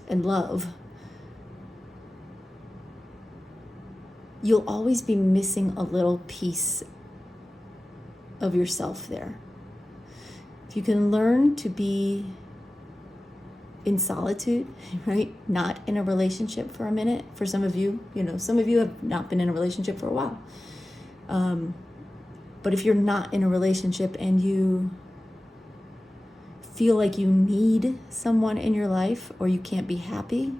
love, you'll always be missing a little piece of yourself there. If you can learn to be in solitude, right? Not in a relationship for a minute. For some of you, some of you have not been in a relationship for a while. But if you're not in a relationship and you feel like you need someone in your life, or you can't be happy,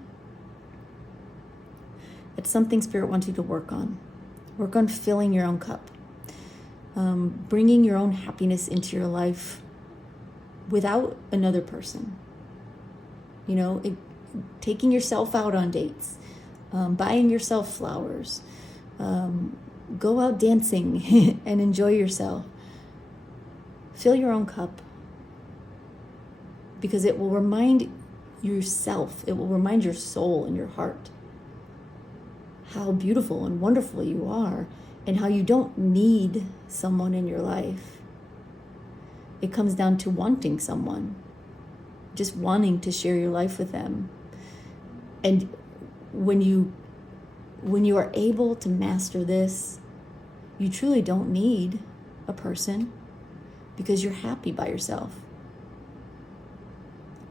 it's something Spirit wants you to work on. Work on filling your own cup. Bringing your own happiness into your life without another person. Taking yourself out on dates, buying yourself flowers, go out dancing and enjoy yourself. Fill your own cup, because it will remind yourself. It will remind your soul and your heart how beautiful and wonderful you are, and how you don't need someone in your life. It comes down to wanting someone, just wanting to share your life with them. And when you are able to master this, you truly don't need a person, because you're happy by yourself.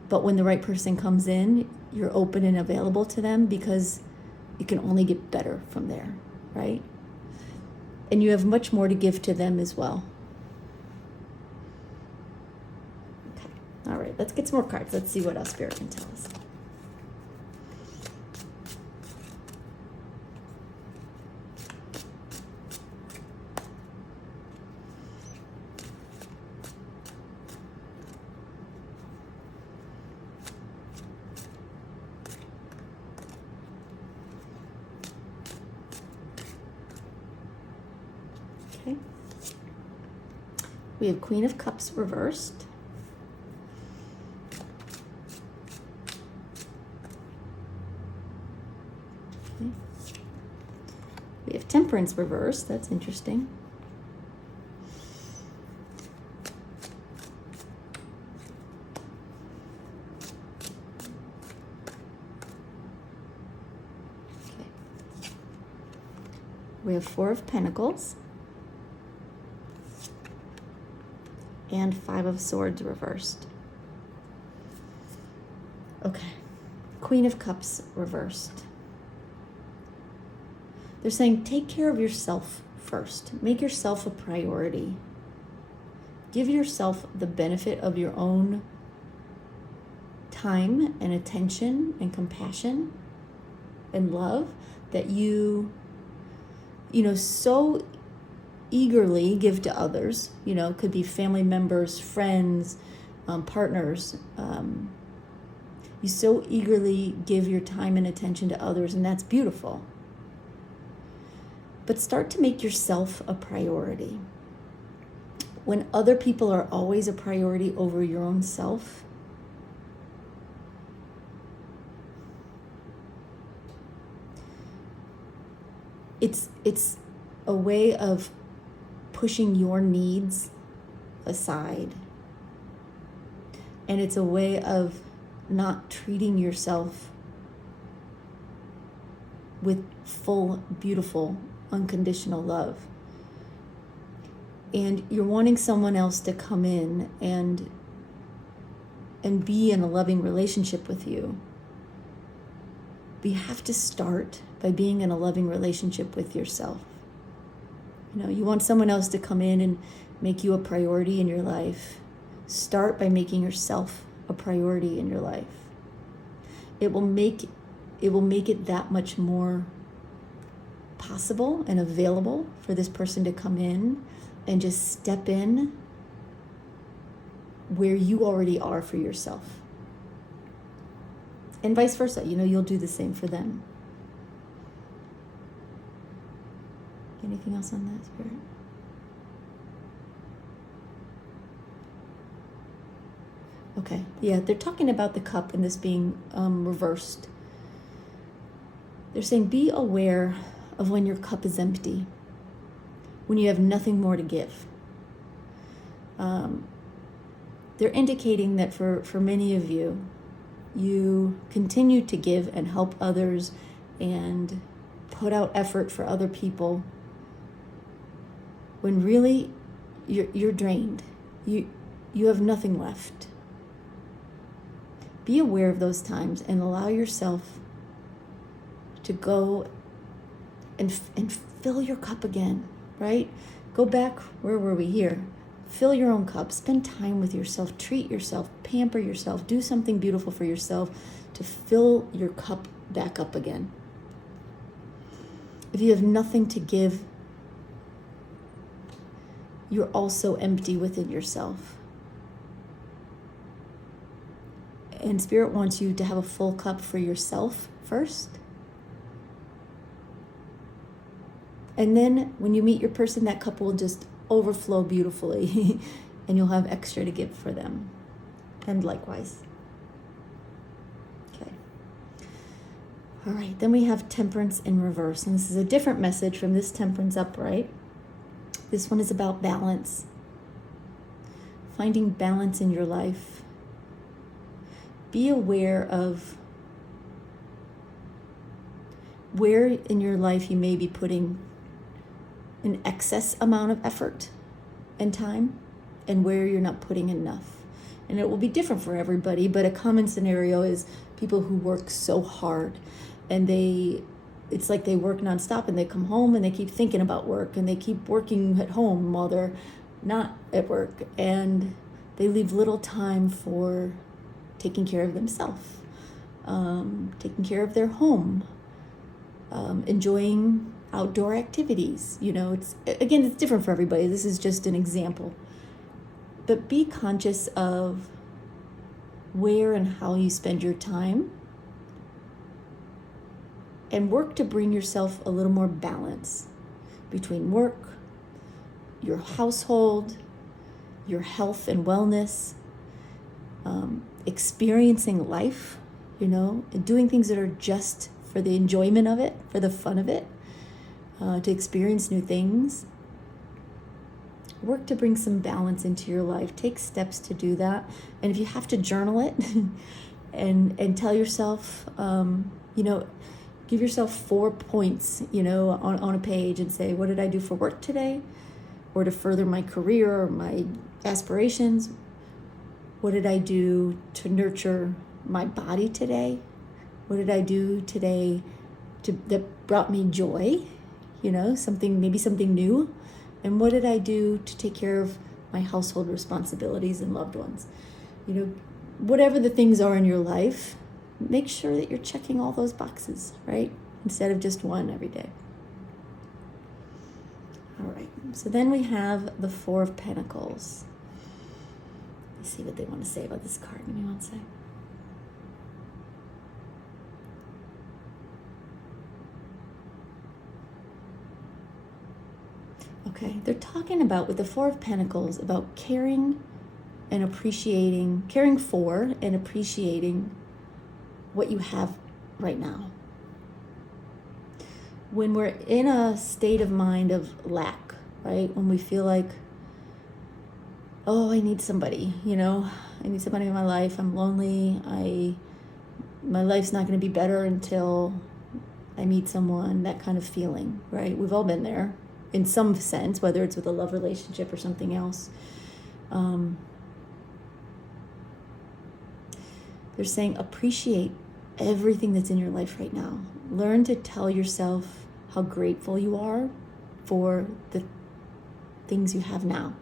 But when the right person comes in, you're open and available to them, because it can only get better from there, right? And you have much more to give to them as well. Okay, all right, let's get some more cards. Let's see what else Spirit can tell us. Okay. We have Queen of Cups reversed. Okay. We have Temperance reversed. That's interesting. Okay. We have Four of Pentacles. And Five of Swords reversed. Okay. Queen of Cups reversed. They're saying take care of yourself first. Make yourself a priority. Give yourself the benefit of your own time and attention and compassion and love that you so eagerly give to others. Could be family members, friends, partners. You so eagerly give your time and attention to others, and that's beautiful. But start to make yourself a priority. When other people are always a priority over your own self, it's a way of pushing your needs aside. And it's a way of not treating yourself with full, beautiful, unconditional love. And you're wanting someone else to come in and be in a loving relationship with you. But you have to start by being in a loving relationship with yourself. You want someone else to come in and make you a priority in your life. Start by making yourself a priority in your life. It will make it that much more possible and available for this person to come in and just step in where you already are for yourself. And vice versa, you'll do the same for them. Anything else on that, Spirit? Okay, yeah, they're talking about the cup and this being reversed. They're saying be aware of when your cup is empty, when you have nothing more to give. They're indicating that for many of you, you continue to give and help others and put out effort for other people, when really you're drained. You have nothing left. Be aware of those times and allow yourself to go and fill your cup again, right? Go back, where were we here? Fill your own cup, spend time with yourself, treat yourself, pamper yourself, do something beautiful for yourself to fill your cup back up again. If you have nothing to give, you're also empty within yourself. And Spirit wants you to have a full cup for yourself first. And then when you meet your person, that cup will just overflow beautifully and you'll have extra to give for them. And likewise. All right, then we have temperance in reverse. And this is a different message from this temperance upright. This one is about balance. Finding balance in your life. Be aware of where in your life you may be putting an excess amount of effort and time, and where you're not putting enough. And it will be different for everybody, but a common scenario is people who work so hard and it's like they work nonstop and they come home and they keep thinking about work and they keep working at home while they're not at work, and they leave little time for taking care of themselves, taking care of their home, enjoying outdoor activities. It's different for everybody. This is just an example. But be conscious of where and how you spend your time, and work to bring yourself a little more balance between work, your household, your health and wellness, experiencing life, and doing things that are just for the enjoyment of it, for the fun of it, to experience new things. Work to bring some balance into your life. Take steps to do that. And if you have to journal it and tell yourself, give yourself 4 points, on a page, and say, what did I do for work today? Or to further my career or my aspirations? What did I do to nurture my body today? What did I do today that brought me joy? Maybe something new. And what did I do to take care of my household responsibilities and loved ones? Whatever the things are in your life, make sure that you're checking all those boxes, right? Instead of just one every day. All right, so then we have the Four of Pentacles. Let's see what they want to say about this card. Give me one sec. Okay, they're talking about, with the Four of Pentacles, about caring for and appreciating what you have right now. When we're in a state of mind of lack, right? When we feel like, I need somebody, I need somebody in my life. I'm lonely. My life's not going to be better until I meet someone, that kind of feeling, right? We've all been there in some sense, whether it's with a love relationship or something else. They're saying appreciate everything that's in your life right now. Learn to tell yourself how grateful you are for the things you have now.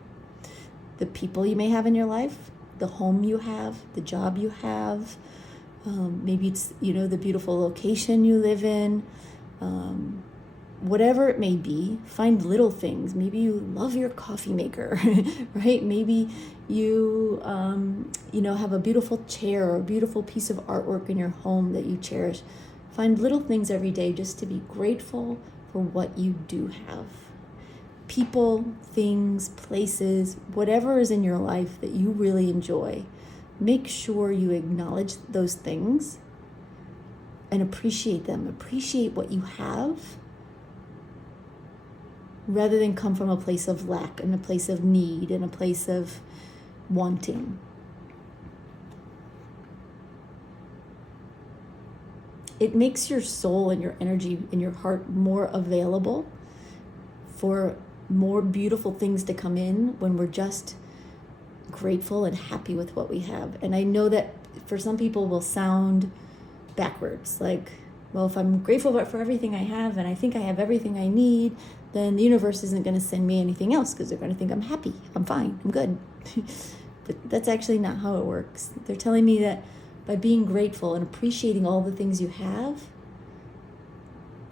The people you may have in your life, the home you have, the job you have. Maybe it's, the beautiful location you live in. Whatever it may be, find little things. Maybe you love your coffee maker, right? Maybe you, have a beautiful chair or a beautiful piece of artwork in your home that you cherish. Find little things every day just to be grateful for what you do have. People, things, places, whatever is in your life that you really enjoy, make sure you acknowledge those things and appreciate them. Appreciate what you have, rather than come from a place of lack and a place of need and a place of wanting. It makes your soul and your energy and your heart more available for more beautiful things to come in when we're just grateful and happy with what we have. And I know that for some people will sound backwards, like, well, if I'm grateful for everything I have and I think I have everything I need, then the universe isn't going to send me anything else because they're going to think I'm happy, I'm fine, I'm good. But that's actually not how it works. They're telling me that by being grateful and appreciating all the things you have,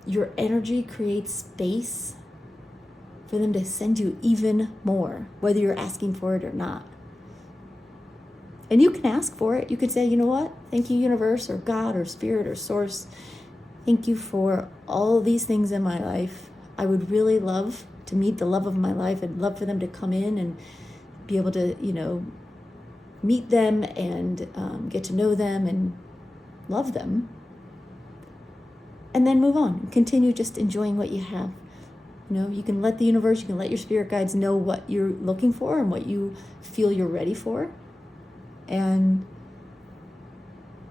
your energy creates space for them to send you even more, whether you're asking for it or not. And you can ask for it. You could say, you know what? Thank you, universe, or God, or spirit, or source. Thank you for all these things in my life. I would really love to meet the love of my life. I'd love for them to come in and be able to, meet them and get to know them and love them. and then move on. Continue just enjoying what you have. You can let the universe, you can let your spirit guides know what you're looking for and what you feel you're ready for. And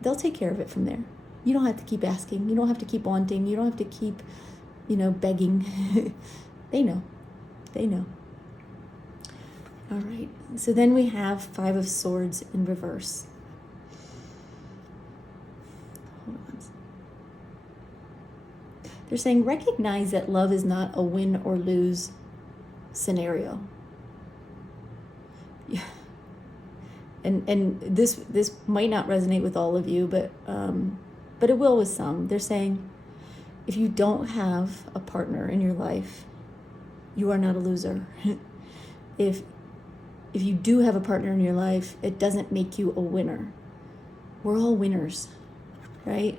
they'll take care of it from there. You don't have to keep asking. You don't have to keep wanting. You don't have to keep, begging. They know. They know. All right. So then we have 5 of Swords in reverse. Hold on. They're saying recognize that love is not a win or lose scenario. Yeah. And this might not resonate with all of you, but it will with some. They're saying if you don't have a partner in your life, you are not a loser. If you do have a partner in your life, it doesn't make you a winner. We're all winners, right?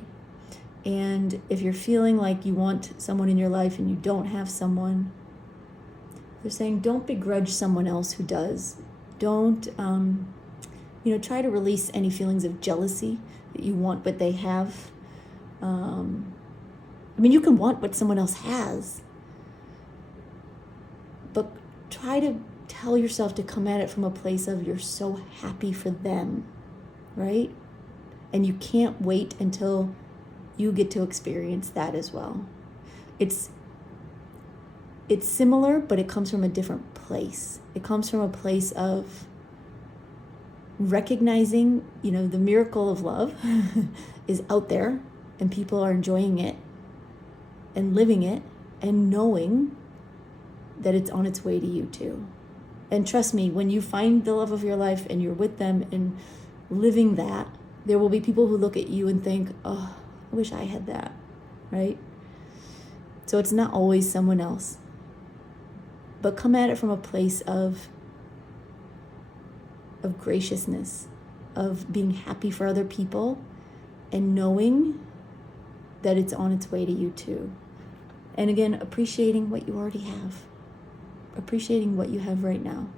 And if you're feeling like you want someone in your life and you don't have someone, they're saying don't begrudge someone else who does. Don't, try to release any feelings of jealousy that you want what they have. You can want what someone else has, but try to tell yourself to come at it from a place of you're so happy for them, right? And you can't wait until you get to experience that as well. It's similar, but it comes from a different place. It comes from a place of recognizing, the miracle of love is out there and people are enjoying it and living it and knowing that it's on its way to you too. And trust me, when you find the love of your life and you're with them and living that, there will be people who look at you and think, oh, I wish I had that, right? So it's not always someone else. But come at it from a place of graciousness, of being happy for other people and knowing that it's on its way to you too. And again, appreciating what you already have. Appreciating what you have right now.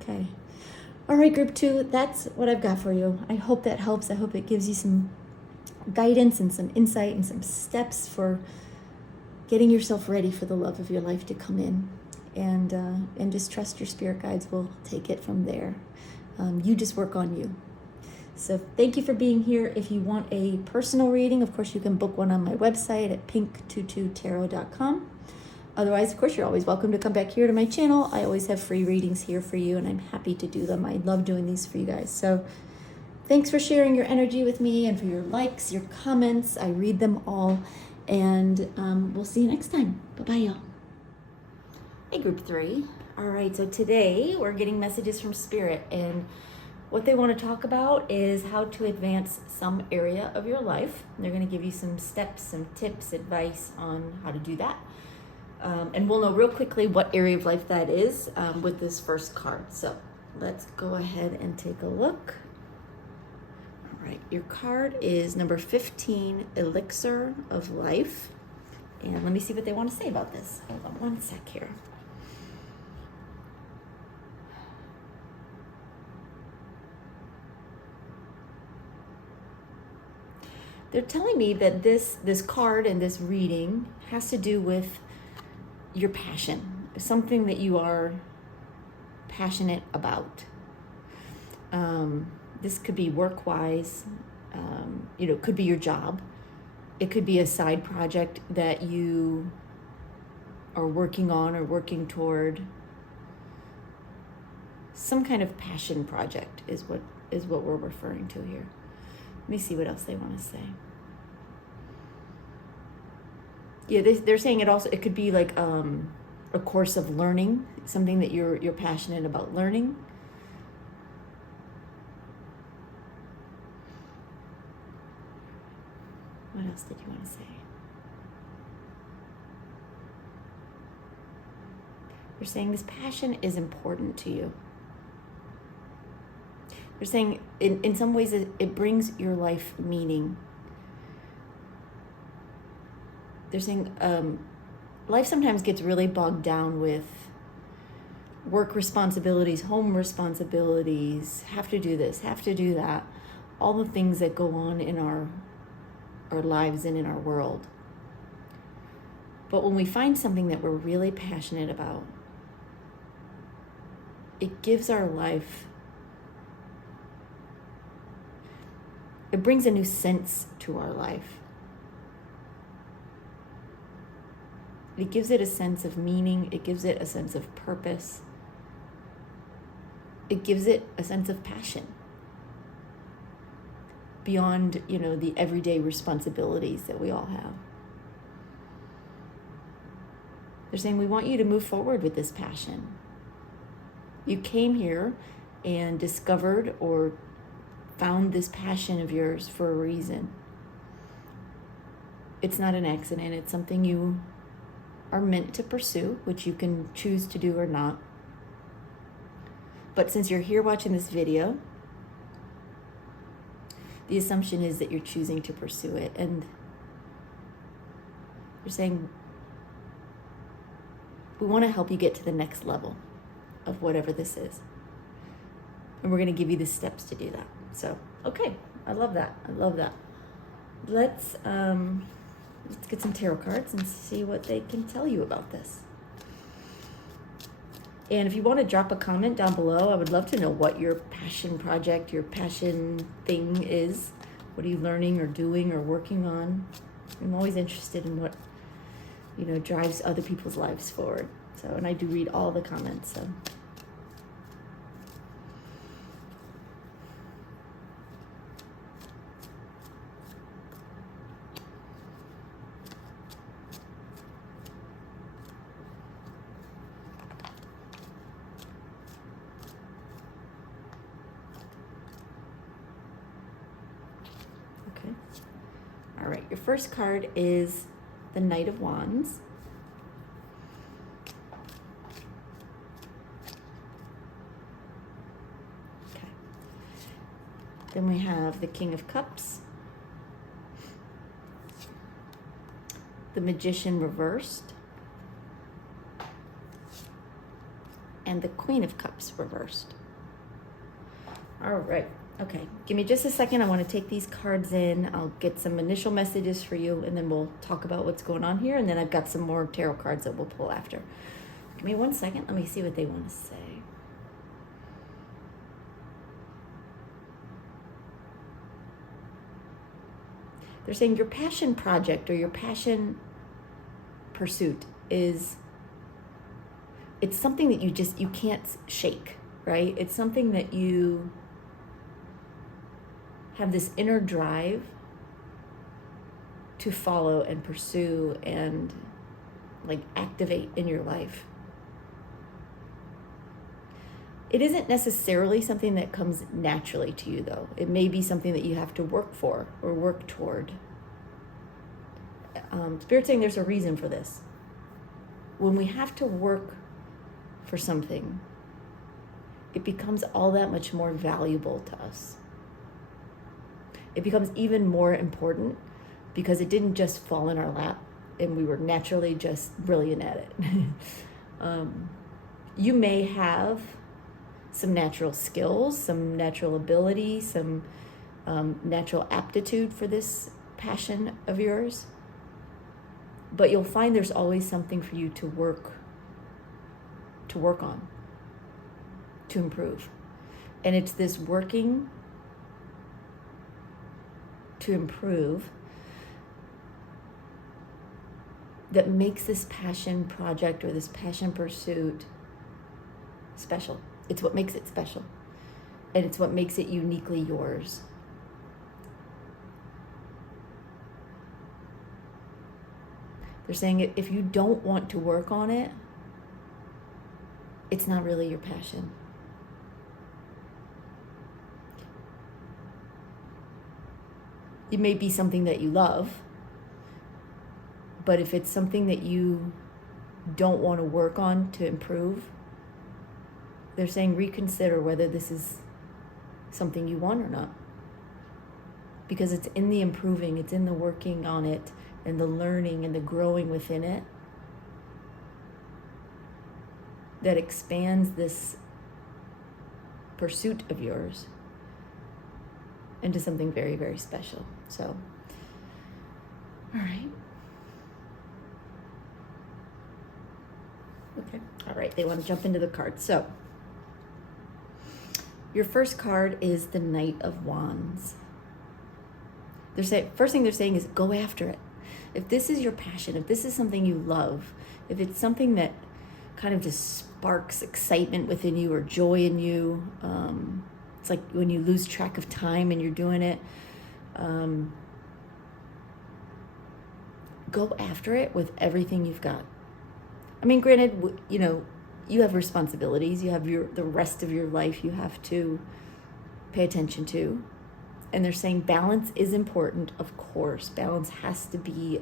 Okay. All right, group 2, that's what I've got for you. I hope that helps. I hope it gives you some guidance and some insight and some steps for getting yourself ready for the love of your life to come in. And just trust your spirit guides will take it from there. You just work on you. So thank you for being here. If you want a personal reading, of course, you can book one on my website at pink22tarot.com. Otherwise, of course, you're always welcome to come back here to my channel. I always have free readings here for you, and I'm happy to do them. I love doing these for you guys. So thanks for sharing your energy with me and for your likes, your comments. I read them all. And we'll see you next time. Bye-bye, y'all. Hey, group 3. All right, so today we're getting messages from Spirit, and what they want to talk about is how to advance some area of your life. They're going to give you some steps, some tips, advice on how to do that. And we'll know real quickly what area of life that is with this first card. So let's go ahead and take a look. All right, your card is number 15, Elixir of Life. And let me see what they want to say about this. Hold on one sec here. They're telling me that this card and this reading has to do with your passion, something that you are passionate about. This could be work-wise, it could be your job. It could be a side project that you are working on or working toward. Some kind of passion project is what we're referring to here. Let me see what else they want to say. Yeah, they're saying it could be like a course of learning, something that you're passionate about learning. What else did you want to say? They're saying this passion is important to you. They're saying in some ways it brings your life meaning. They're saying life sometimes gets really bogged down with work responsibilities, home responsibilities, have to do this, have to do that. all the things that go on in our lives and in our world. But when we find something that we're really passionate about, it gives our life, it brings a new sense to our life. It gives it a sense of meaning. It gives it a sense of purpose. It gives it a sense of passion beyond, the everyday responsibilities that we all have. They're saying, we want you to move forward with this passion. You came here and discovered or found this passion of yours for a reason. It's not an accident. It's something you are meant to pursue, which you can choose to do or not. But since you're here watching this video, the assumption is that you're choosing to pursue it. And you're saying, we want to help you get to the next level of whatever this is. And we're going to give you the steps to do that. So, okay, I love that. I love that. Let's get some tarot cards and see what they can tell you about this. And if you want to drop a comment down below, I would love to know what your passion project, your passion thing is. What are you learning or doing or working on? I'm always interested in what, drives other people's lives forward. So, and I do read all the comments, so. Okay. All right, your first card is the Knight of Wands. Okay. Then we have the King of Cups, the Magician reversed, and the Queen of Cups reversed. All right. Okay, give me just a second. I want to take these cards in. I'll get some initial messages for you, and then we'll talk about what's going on here. And then I've got some more tarot cards that we'll pull after. Give me 1 second. Let me see what they want to say. They're saying your passion project or your passion pursuit it's something that you can't shake, right? It's something that you have this inner drive to follow and pursue and activate in your life. It isn't necessarily something that comes naturally to you, though. It may be something that you have to work for or work toward. Spirit's saying there's a reason for this. When we have to work for something, it becomes all that much more valuable to us. It becomes even more important because it didn't just fall in our lap and we were naturally just brilliant at it. You may have some natural skills, some natural ability, some natural aptitude for this passion of yours, but you'll find there's always something for you to work on, to improve. And it's this working to improve that makes this passion project or this passion pursuit special. It's what makes it special. And it's what makes it uniquely yours. They're saying if you don't want to work on it, it's not really your passion. It may be something that you love, but if it's something that you don't want to work on to improve, they're saying reconsider whether this is something you want or not. Because it's in the improving, it's in the working on it, and the learning and the growing within it that expands this pursuit of yours into something very, very special. So, all right. Okay. All right. They want to jump into the cards. So, your first card is the Knight of Wands. They're saying, first thing they're saying is go after it. If this is your passion, if this is something you love, if it's something that kind of just sparks excitement within you or joy in you, it's like when you lose track of time and you're doing it, go after it with everything you've got. I mean, granted, you know, you have responsibilities. You have the rest of your life you have to pay attention to. And they're saying balance is important, of course. Balance has to be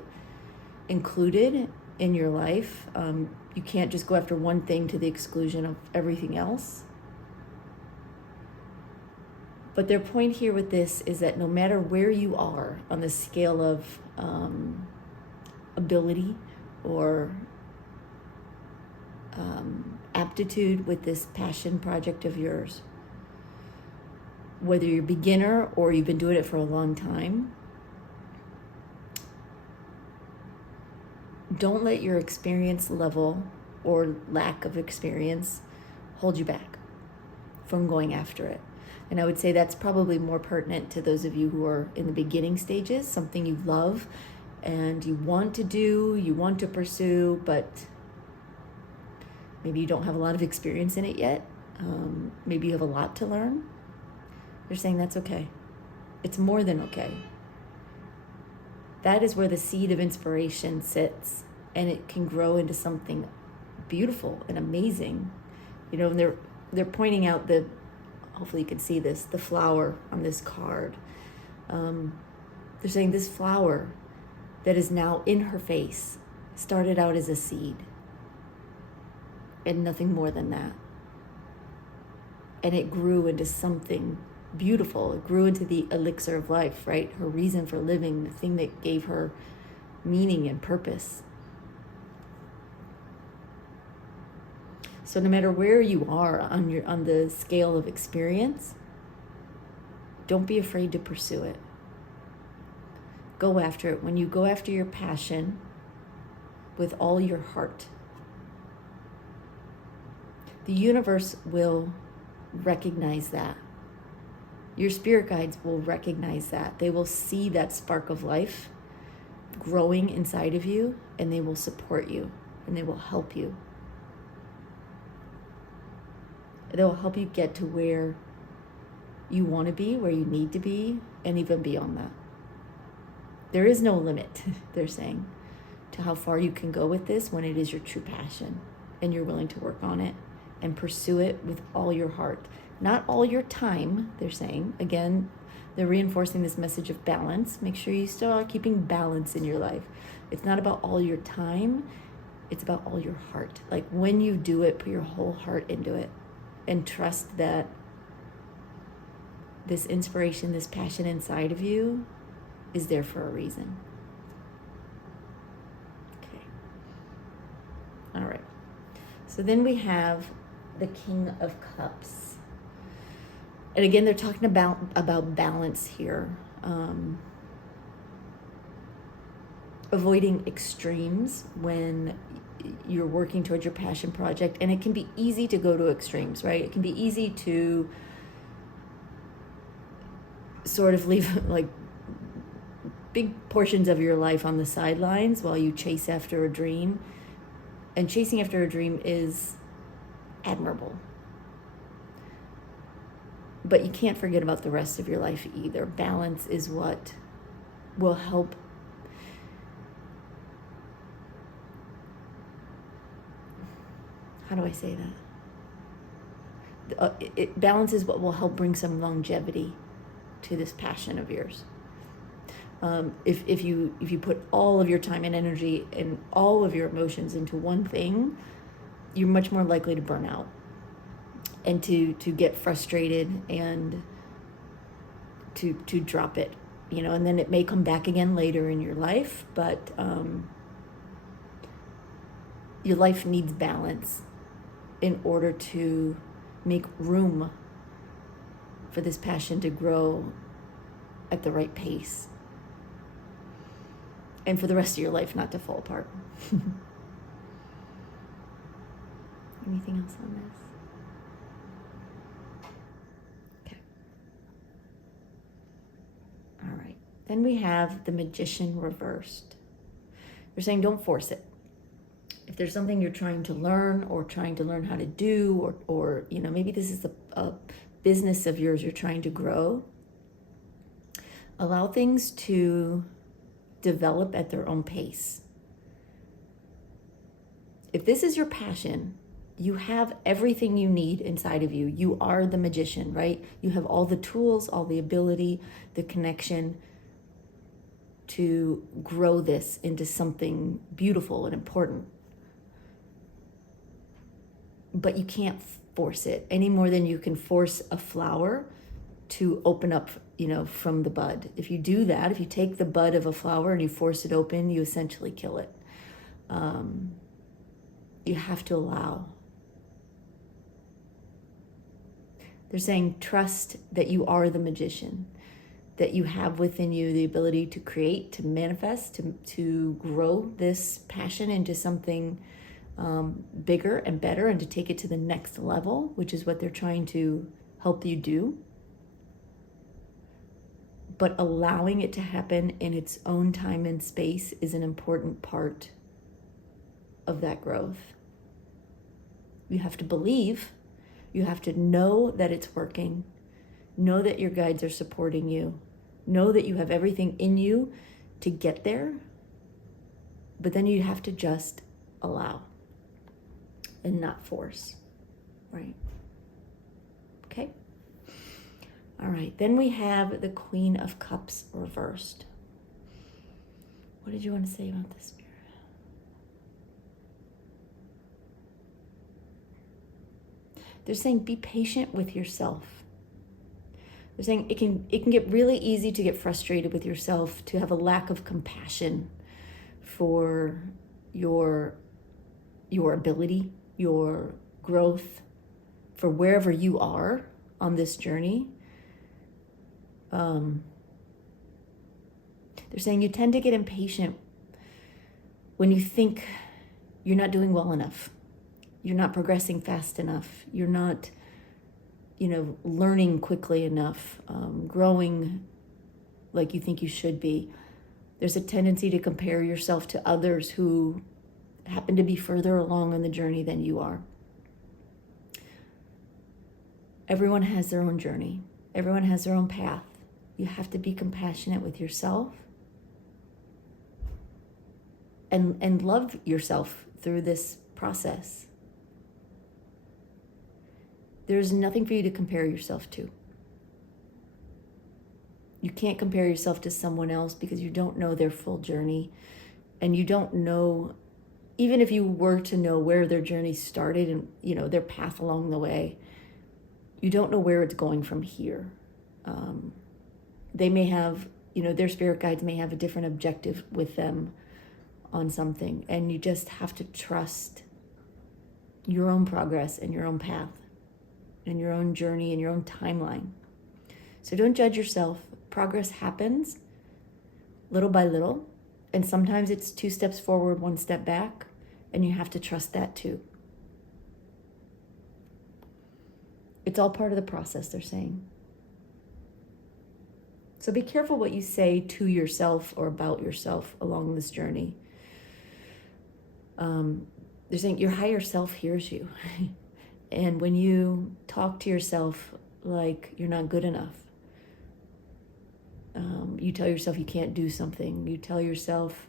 included in your life. You can't just go after one thing to the exclusion of everything else. But their point here with this is that no matter where you are on the scale of ability or aptitude with this passion project of yours, whether you're a beginner or you've been doing it for a long time, don't let your experience level or lack of experience hold you back from going after it. And I would say that's probably more pertinent to those of you who are in the beginning stages, something you love and you want to do, you want to pursue, but maybe you don't have a lot of experience in it yet. Maybe you have a lot to learn. They're saying that's okay. It's more than okay. That is where the seed of inspiration sits, and it can grow into something beautiful and amazing. You know, and they're pointing out hopefully you can see this, the flower on this card. They're saying this flower that is now in her face started out as a seed and nothing more than that. And it grew into something beautiful. It grew into the elixir of life, right? Her reason for living, the thing that gave her meaning and purpose. So no matter where you are on the scale of experience, don't be afraid to pursue it. Go after it. When you go after your passion with all your heart, the universe will recognize that. Your spirit guides will recognize that. They will see that spark of life growing inside of you, and they will support you, and they will help you. They will help you get to where you want to be, where you need to be, and even beyond that. There is no limit, they're saying, to how far you can go with this when it is your true passion and you're willing to work on it and pursue it with all your heart. Not all your time, they're saying. Again, they're reinforcing this message of balance. Make sure you still are keeping balance in your life. It's not about all your time, it's about all your heart. Like when you do it, put your whole heart into it and trust that this inspiration, this passion inside of you is there for a reason. Okay. All right. So then we have the King of Cups. And again, they're talking about balance here. Avoiding extremes when you're working towards your passion project. And it can be easy to go to extremes, right? It can be easy to sort of leave like big portions of your life on the sidelines while you chase after a dream. And chasing after a dream is admirable. But you can't forget about the rest of your life either. Balance is what will help how do I say that? Balance is what will help bring some longevity to this passion of yours. If you put all of your time and energy and all of your emotions into one thing, you're much more likely to burn out and to get frustrated and to drop it, you know, and then it may come back again later in your life, but your life needs balance in order to make room for this passion to grow at the right pace. And for the rest of your life not to fall apart. Anything else on this? Okay. All right. Then we have the Magician reversed. They're saying don't force it. If there's something you're trying to learn or trying to learn how to do, or maybe this is a business of yours you're trying to grow, allow things to develop at their own pace. If this is your passion, you have everything you need inside of you. You are the magician, right? You have all the tools, all the ability, the connection to grow this into something beautiful and important. But you can't force it any more than you can force a flower to open up, from the bud. If you do that, if you take the bud of a flower and you force it open, you essentially kill it. You have to allow. They're saying trust that you are the magician, that you have within you the ability to create, to manifest, to grow this passion into something bigger and better, and to take it to the next level, which is what they're trying to help you do. But allowing it to happen in its own time and space is an important part of that growth. You have to believe, you have to know that it's working, know that your guides are supporting you, know that you have everything in you to get there, but then you have to just allow and not force, right? Okay? All right, then we have the Queen of Cups reversed. What did you want to say about this, Spirit? They're saying be patient with yourself. They're saying it can get really easy to get frustrated with yourself, to have a lack of compassion for your ability, your growth, for wherever you are on this journey. They're saying you tend to get impatient when you think you're not doing well enough. You're not progressing fast enough. You're not, learning quickly enough, growing like you think you should be. There's a tendency to compare yourself to others who happen to be further along on the journey than you are. Everyone has their own journey. Everyone has their own path. You have to be compassionate with yourself and love yourself through this process. There's nothing for you to compare yourself to. You can't compare yourself to someone else because you don't know their full journey, and you don't know, even if you were to know where their journey started and their path along the way, you don't know where it's going from here. They may have, their spirit guides may have a different objective with them on something, and you just have to trust your own progress and your own path and your own journey and your own timeline. So don't judge yourself. Progress happens little by little, and sometimes it's 2 steps forward, 1 step back, and you have to trust that too. It's all part of the process, they're saying. So be careful what you say to yourself or about yourself along this journey. They're saying your higher self hears you. And when you talk to yourself like you're not good enough, you tell yourself you can't do something, you tell yourself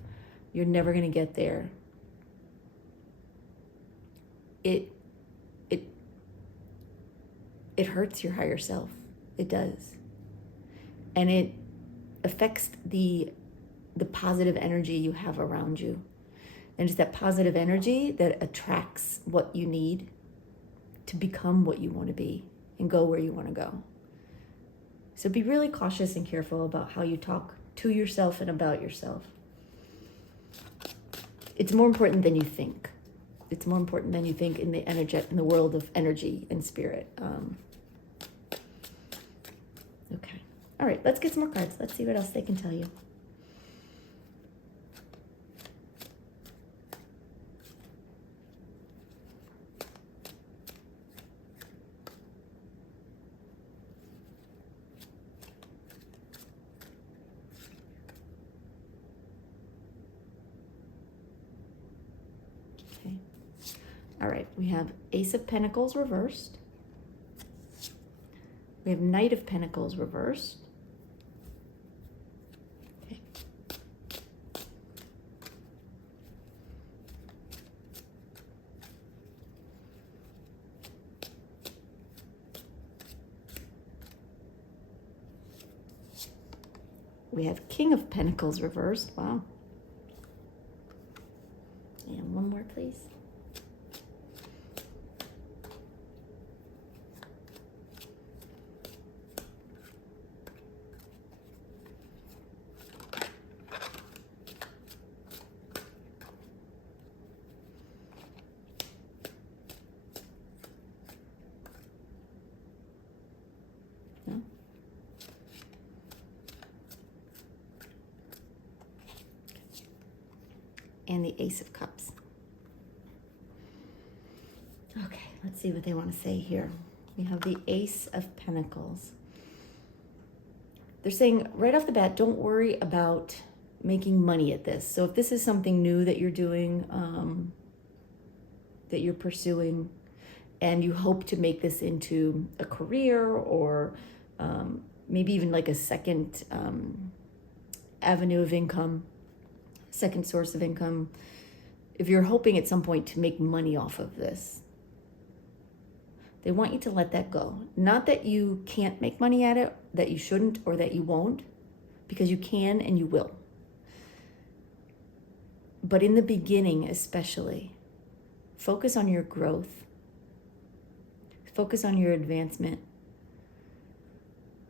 you're never going to get there, it hurts your higher self. It does. And it affects the positive energy you have around you. And it's that positive energy that attracts what you need to become what you want to be and go where you want to go. So be really cautious and careful about how you talk to yourself and about yourself. It's more important than you think. It's more important than you think in the world of energy and spirit. Okay. All right, let's get some more cards. Let's see what else they can tell you. Okay. All right, we have Ace of Pentacles reversed. We have Knight of Pentacles reversed. Okay. We have King of Pentacles reversed. Wow. And one more, please. No? And the Ace of Cups. Okay, let's see what they want to say here. We have the Ace of Pentacles. They're saying right off the bat, don't worry about making money at this. So if this is something new that you're doing, that you're pursuing, and you hope to make this into a career or maybe even like a second avenue of income, second source of income, if you're hoping at some point to make money off of this, they want you to let that go. Not that you can't make money at it, that you shouldn't, or that you won't, because you can and you will. But in the beginning especially, focus on your growth. Focus on your advancement.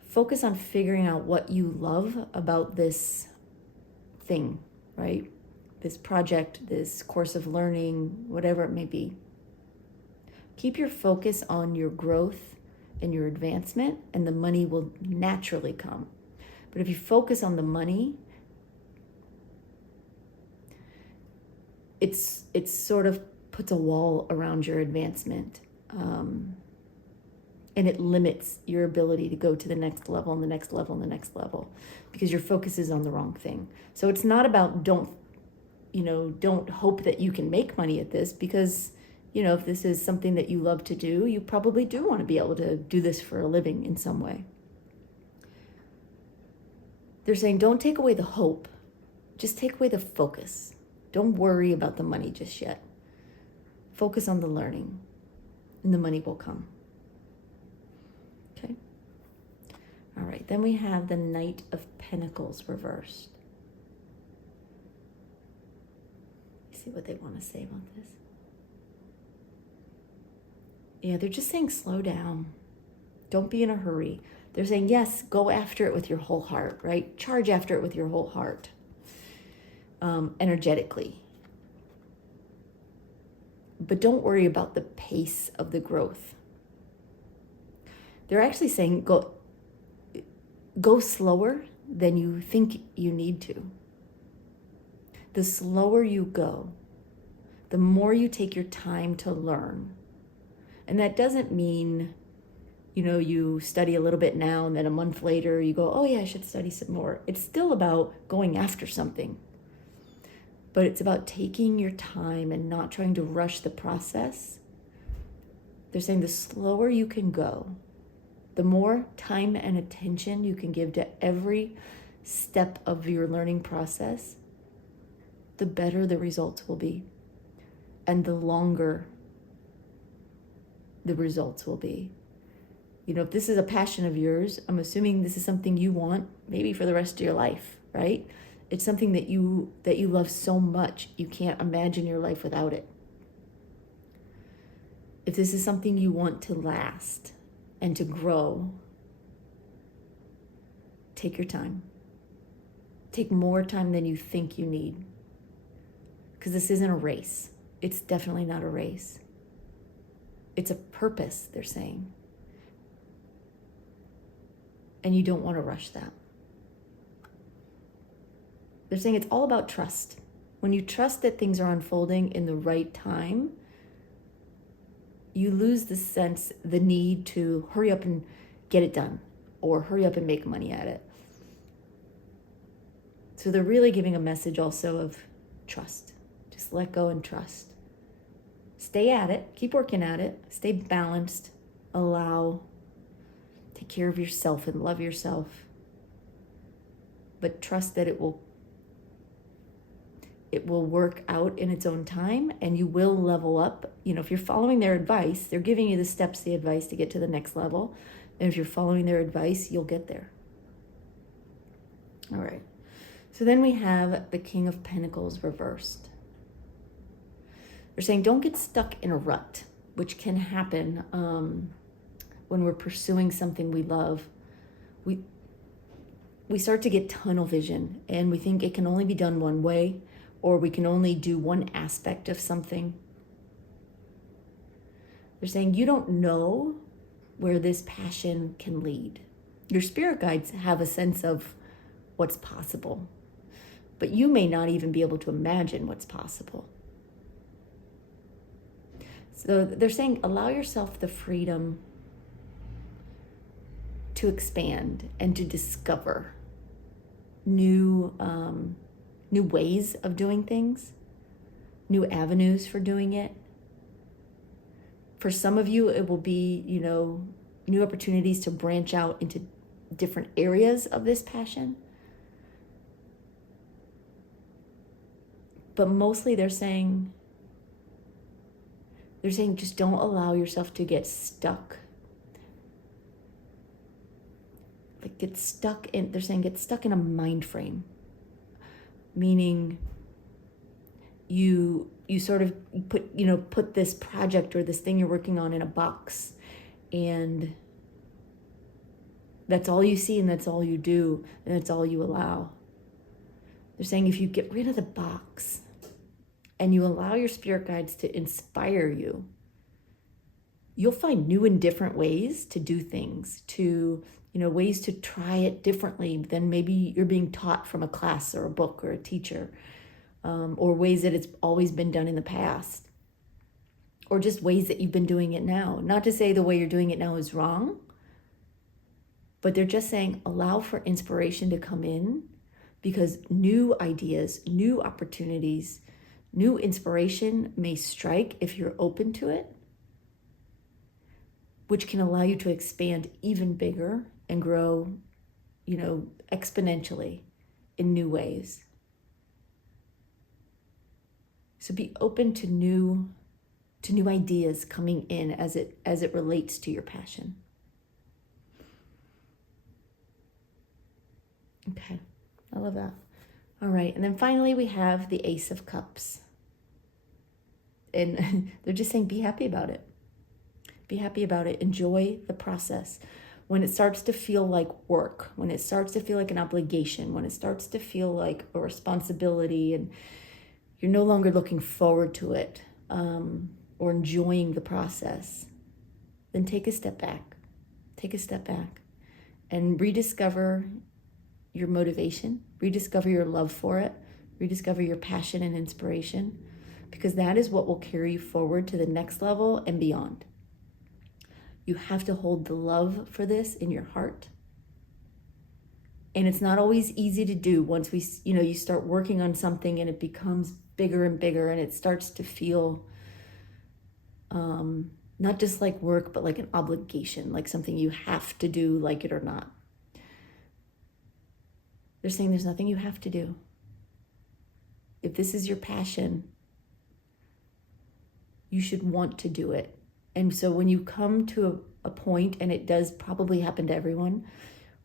Focus on figuring out what you love about this thing, right? This project, this course of learning, whatever it may be. Keep your focus on your growth and your advancement, and the money will naturally come. But if you focus on the money, it's sort of puts a wall around your advancement. And it limits your ability to go to the next level and the next level and the next level, because your focus is on the wrong thing. So it's not about don't hope that you can make money at this, because if this is something that you love to do, you probably do want to be able to do this for a living in some way. They're saying don't take away the hope, just take away the focus. Don't worry about the money just yet. Focus on the learning, and the money will come. Okay. All right, then we have the Knight of Pentacles reversed. Let's see what they want to say about this. Yeah, they're just saying slow down. Don't be in a hurry. They're saying, yes, go after it with your whole heart, right? Charge after it with your whole heart, energetically. But don't worry about the pace of the growth. They're actually saying go slower than you think you need to. The slower you go, the more you take your time to learn. And that doesn't mean, you study a little bit now and then a month later you go, oh yeah, I should study some more. It's still about going after something. But it's about taking your time and not trying to rush the process. They're saying the slower you can go, the more time and attention you can give to every step of your learning process, the better the results will be. And the longer the results will be. If this is a passion of yours, I'm assuming this is something you want maybe for the rest of your life, right? It's something that you love so much, you can't imagine your life without it. If this is something you want to last and to grow, take your time. Take more time than you think you need. Because this isn't a race. It's definitely not a race. It's a purpose, they're saying. and you don't want to rush that. They're saying it's all about trust. When you trust that things are unfolding in the right time, you lose the need to hurry up and get it done or hurry up and make money at it. So they're really giving a message also of trust. Just let go and trust. Stay at it, keep working at it, stay balanced, take care of yourself and love yourself. But trust that it will work out in its own time, and you will level up. If you're following their advice, they're giving you the advice to get to the next level. And if you're following their advice, you'll get there. All right. So then we have the King of Pentacles reversed. They're saying don't get stuck in a rut, which can happen when we're pursuing something we love. We start to get tunnel vision, and we think it can only be done one way, or we can only do one aspect of something. They're saying you don't know where this passion can lead. Your spirit guides have a sense of what's possible, but you may not even be able to imagine what's possible. So they're saying allow yourself the freedom to expand and to discover new ways of doing things, new avenues for doing it. For some of you, it will be, new opportunities to branch out into different areas of this passion. But mostly they're saying just don't allow yourself to get stuck. Get stuck in a mind frame. Meaning you sort of put this project or this thing you're working on in a box, and that's all you see and that's all you do and that's all you allow. They're saying if you get rid of the box and you allow your spirit guides to inspire you, you'll find new and different ways to do things, ways to try it differently than maybe you're being taught from a class or a book or a teacher, or ways that it's always been done in the past, or just ways that you've been doing it now. Not to say the way you're doing it now is wrong, but they're just saying allow for inspiration to come in, because new ideas, new opportunities, new inspiration may strike if you're open to it, which can allow you to expand even bigger and grow, exponentially in new ways. So be open to new ideas coming in as it relates to your passion. Okay, I love that. All right, and then finally we have the Ace of Cups. And they're just saying be happy about it. Be happy about it. Enjoy the process. When it starts to feel like work, when it starts to feel like an obligation, when it starts to feel like a responsibility and you're no longer looking forward to it or enjoying the process, then take a step back. Take a step back and rediscover your motivation, rediscover your love for it, rediscover your passion and inspiration, because that is what will carry you forward to the next level and beyond. You have to hold the love for this in your heart. And it's not always easy to do once you start working on something and it becomes bigger and bigger and it starts to feel not just like work, but like an obligation, like something you have to do, like it or not. They're saying there's nothing you have to do. If this is your passion, you should want to do it. And so when you come to a point, and it does probably happen to everyone,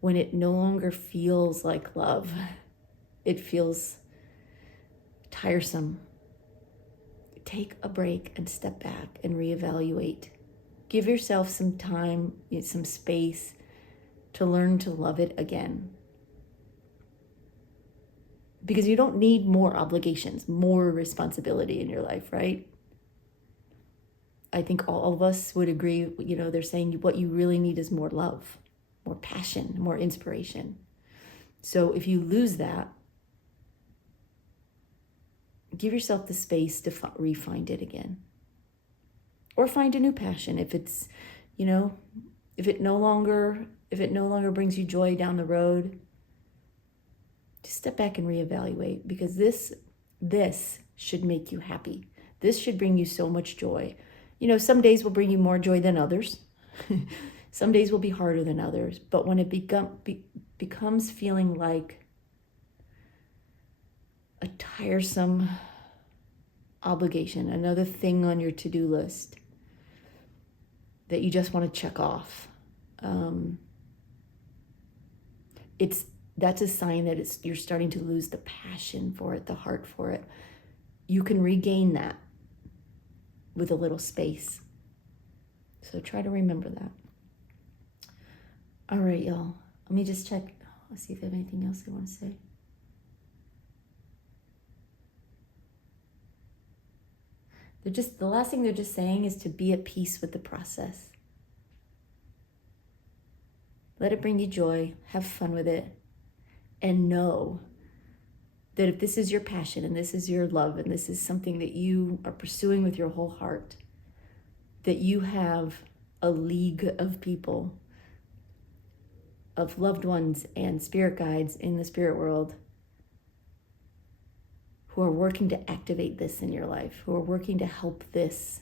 when it no longer feels like love, it feels tiresome, take a break and step back and reevaluate. Give yourself some time, some space to learn to love it again. Because you don't need more obligations, more responsibility in your life, right? I think all of us would agree, they're saying what you really need is more love. more passion, more inspiration. So if you lose that, give yourself the space to re-find it again. Or find a new passion if it's, if it no longer brings you joy down the road. Just step back and reevaluate, because this should make you happy. This should bring you so much joy. Some days will bring you more joy than others. Some days will be harder than others. But when it becomes feeling like a tiresome obligation, another thing on your to-do list that you just want to check off, that's a sign that you're starting to lose the passion for it, the heart for it. You can regain that with a little space. So try to remember that. All right, y'all. Let me just check. Let's see if I have anything else I want to say. The last thing they're just saying is to be at peace with the process. Let it bring you joy. Have fun with it. And know that if this is your passion and this is your love and this is something that you are pursuing with your whole heart, that you have a league of people, of loved ones and spirit guides in the spirit world who are working to activate this in your life, who are working to help this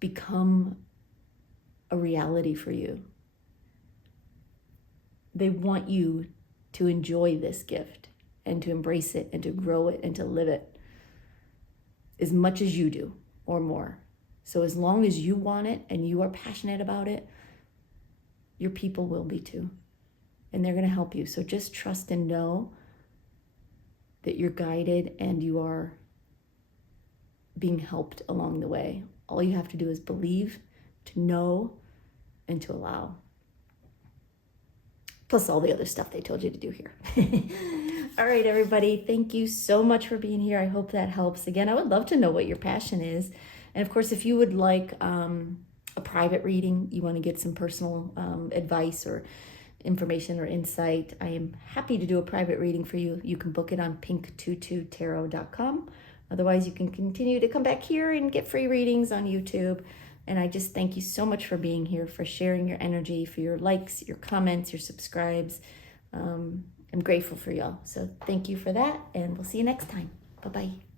become a reality for you. They want you to enjoy this gift and to embrace it and to grow it and to live it as much as you do or more. So as long as you want it and you are passionate about it, your people will be too. And they're going to help you. So just trust and know that you're guided and you are being helped along the way. All you have to do is believe, to know, and to allow. Plus all the other stuff they told you to do here. All right, everybody. Thank you so much for being here. I hope that helps. Again, I would love to know what your passion is. And of course, if you would like a private reading, you want to get some personal advice or information or insight, I am happy to do a private reading for you. You can book it on pink22tarot.com. Otherwise, you can continue to come back here and get free readings on YouTube. And I just thank you so much for being here, for sharing your energy, for your likes, your comments, your subscribes. I'm grateful for y'all. So thank you for that, and we'll see you next time. Bye-bye.